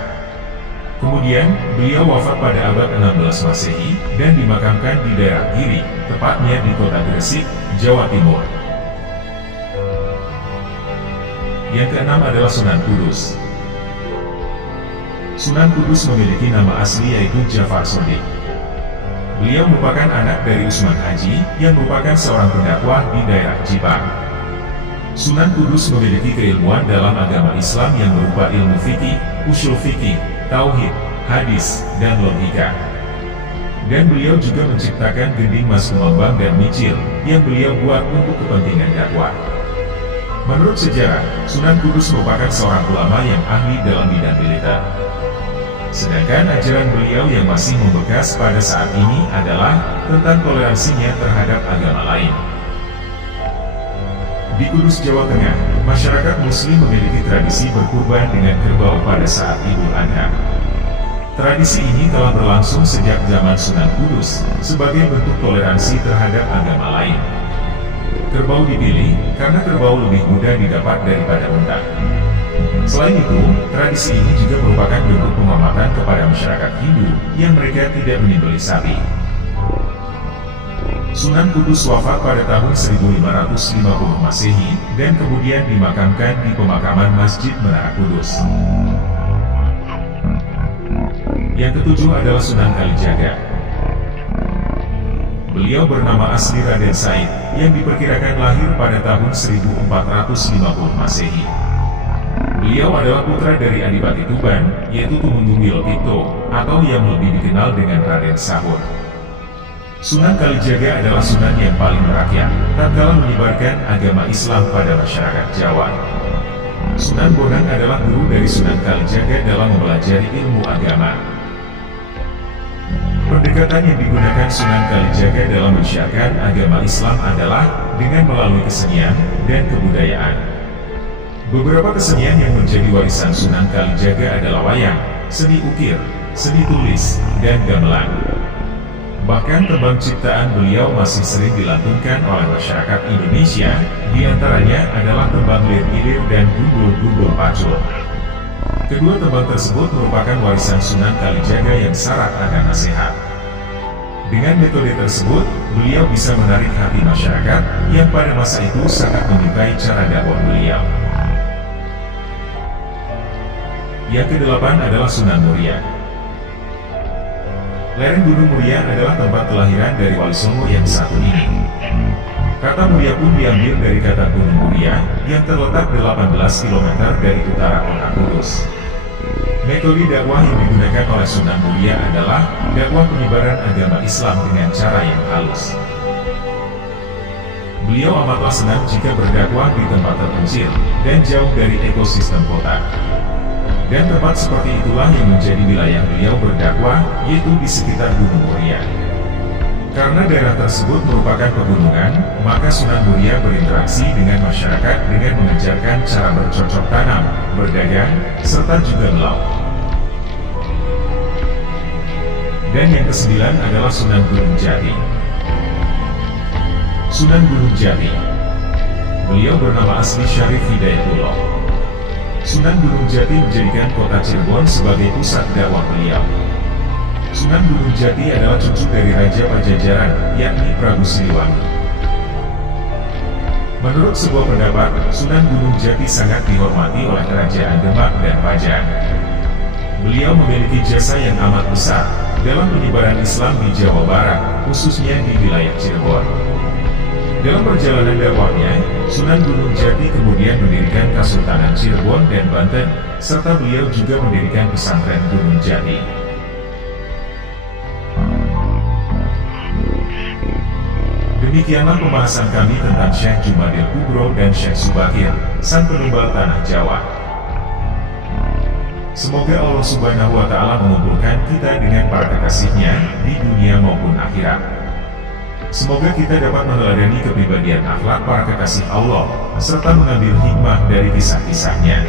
Kemudian, beliau wafat pada abad 16 Masehi, dan dimakamkan di daerah Giri, tepatnya di kota Gresik, Jawa Timur. Yang keenam adalah Sunan Kudus. Sunan Kudus memiliki nama asli yaitu Jafar Sodik. Beliau merupakan anak dari Usman Haji, yang merupakan seorang pendakwah di daerah Jipang. Sunan Kudus memiliki keilmuan dalam agama Islam yang berupa ilmu fikih, usul fikih, tauhid, hadis, dan logika. Dan beliau juga menciptakan gending Mas Kumambang dan Micil, yang beliau buat untuk kepentingan dakwah. Menurut sejarah, Sunan Kudus merupakan seorang ulama yang ahli dalam bidang militer. Sedangkan ajaran beliau yang masih membekas pada saat ini adalah tentang toleransinya terhadap agama lain. Di Kudus, Jawa Tengah, masyarakat Muslim memiliki tradisi berkurban dengan kerbau pada saat Idul Adha. Tradisi ini telah berlangsung sejak zaman Sunan Kudus, sebagai bentuk toleransi terhadap agama lain. Kerbau dipilih karena kerbau lebih mudah didapat daripada unta. Selain itu, tradisi ini juga merupakan bentuk penghormatan kepada masyarakat Hindu yang mereka tidak menyembelih sapi. Sunan Kudus wafat pada tahun 1550 Masehi dan kemudian dimakamkan di pemakaman Masjid Menara Kudus. Yang ketujuh adalah Sunan Kalijaga. Beliau bernama asli Raden Said, yang diperkirakan lahir pada tahun 1450 Masehi. Beliau adalah putra dari Adipati Tuban, yaitu Tumenggung Wilopito, atau yang lebih dikenal dengan Raden Sahur. Sunan Kalijaga adalah sunan yang paling merakyat, tatkala menyebarkan agama Islam pada masyarakat Jawa. Sunan Bonang adalah guru dari Sunan Kalijaga dalam mempelajari ilmu agama. Pendekatan yang digunakan Sunan Kalijaga dalam menyiarkan agama Islam adalah dengan melalui kesenian dan kebudayaan. Beberapa kesenian yang menjadi warisan Sunan Kalijaga adalah wayang, seni ukir, seni tulis, dan gamelan. Bahkan tembang ciptaan beliau masih sering dilantunkan oleh masyarakat Indonesia, diantaranya adalah tembang lir-ilir dan gundul-gundul pacul. Kedua tembang tersebut merupakan warisan Sunan Kalijaga yang syarat akan nasihat. Dengan metode tersebut, beliau bisa menarik hati masyarakat yang pada masa itu sangat menyukai cara dakwah beliau. Yang kedelapan adalah Sunan Muria. Lereng Gunung Muria adalah tempat kelahiran dari Wali Songo yang satu ini. Kata Muria pun diambil dari kata Gunung Muria, yang terletak 18 km dari utara kota Kudus. Metode dakwah yang digunakan oleh Sunan Muria adalah dakwah penyebaran agama Islam dengan cara yang halus. Beliau amatlah senang jika berdakwah di tempat terpencil dan jauh dari ekosistem kota. Dan tempat seperti itulah yang menjadi wilayah beliau berdakwah, yaitu di sekitar Gunung Muria. Karena daerah tersebut merupakan pegunungan, maka Sunan Muria berinteraksi dengan masyarakat dengan mengajarkan cara bercocok tanam, berdagang, serta juga melaut. Dan yang kesembilan adalah Sunan Gunung Jati. Sunan Gunung Jati. Beliau bernama asli Syarif Hidayatullah. Sunan Gunung Jati menjadikan kota Cirebon sebagai pusat dakwah beliau. Sunan Gunung Jati adalah cucu dari Raja Pajajaran, yakni Prabu Siliwangi. Menurut sebuah pendapat, Sunan Gunung Jati sangat dihormati oleh Kerajaan Demak dan Pajang. Beliau memiliki jasa yang amat besar dalam penyebaran Islam di Jawa Barat, khususnya di wilayah Cirebon. Dalam perjalanan dakwahnya, Sunan Gunung Jati kemudian mendirikan Kesultanan Cirebon dan Banten, serta beliau juga mendirikan pesantren Gunung Jati. Demikianlah pembahasan kami tentang Syekh Jumadil Kubro dan Syekh Subakir, sang penumbal tanah Jawa. Semoga Allah Subhanahu wa Ta'ala mengumpulkan kita dengan para kekasihnya di dunia maupun akhirat. Semoga kita dapat meneladani kepribadian akhlak para kekasih Allah, serta mengambil hikmah dari kisah-kisahnya.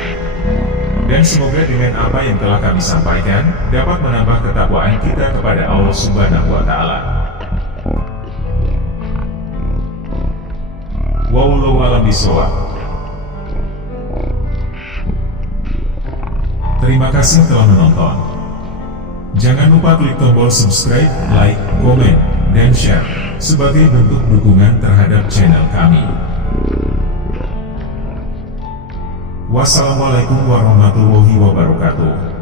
Dan semoga dengan apa yang telah kami sampaikan, dapat menambah ketakwaan kita kepada Allah Subhanahu wa Ta'ala. Wallahu a'lam bishawab. Terima kasih telah menonton. Jangan lupa klik tombol subscribe, like, komen, dan share sebagai bentuk dukungan terhadap channel kami. Wassalamualaikum warahmatullahi wabarakatuh.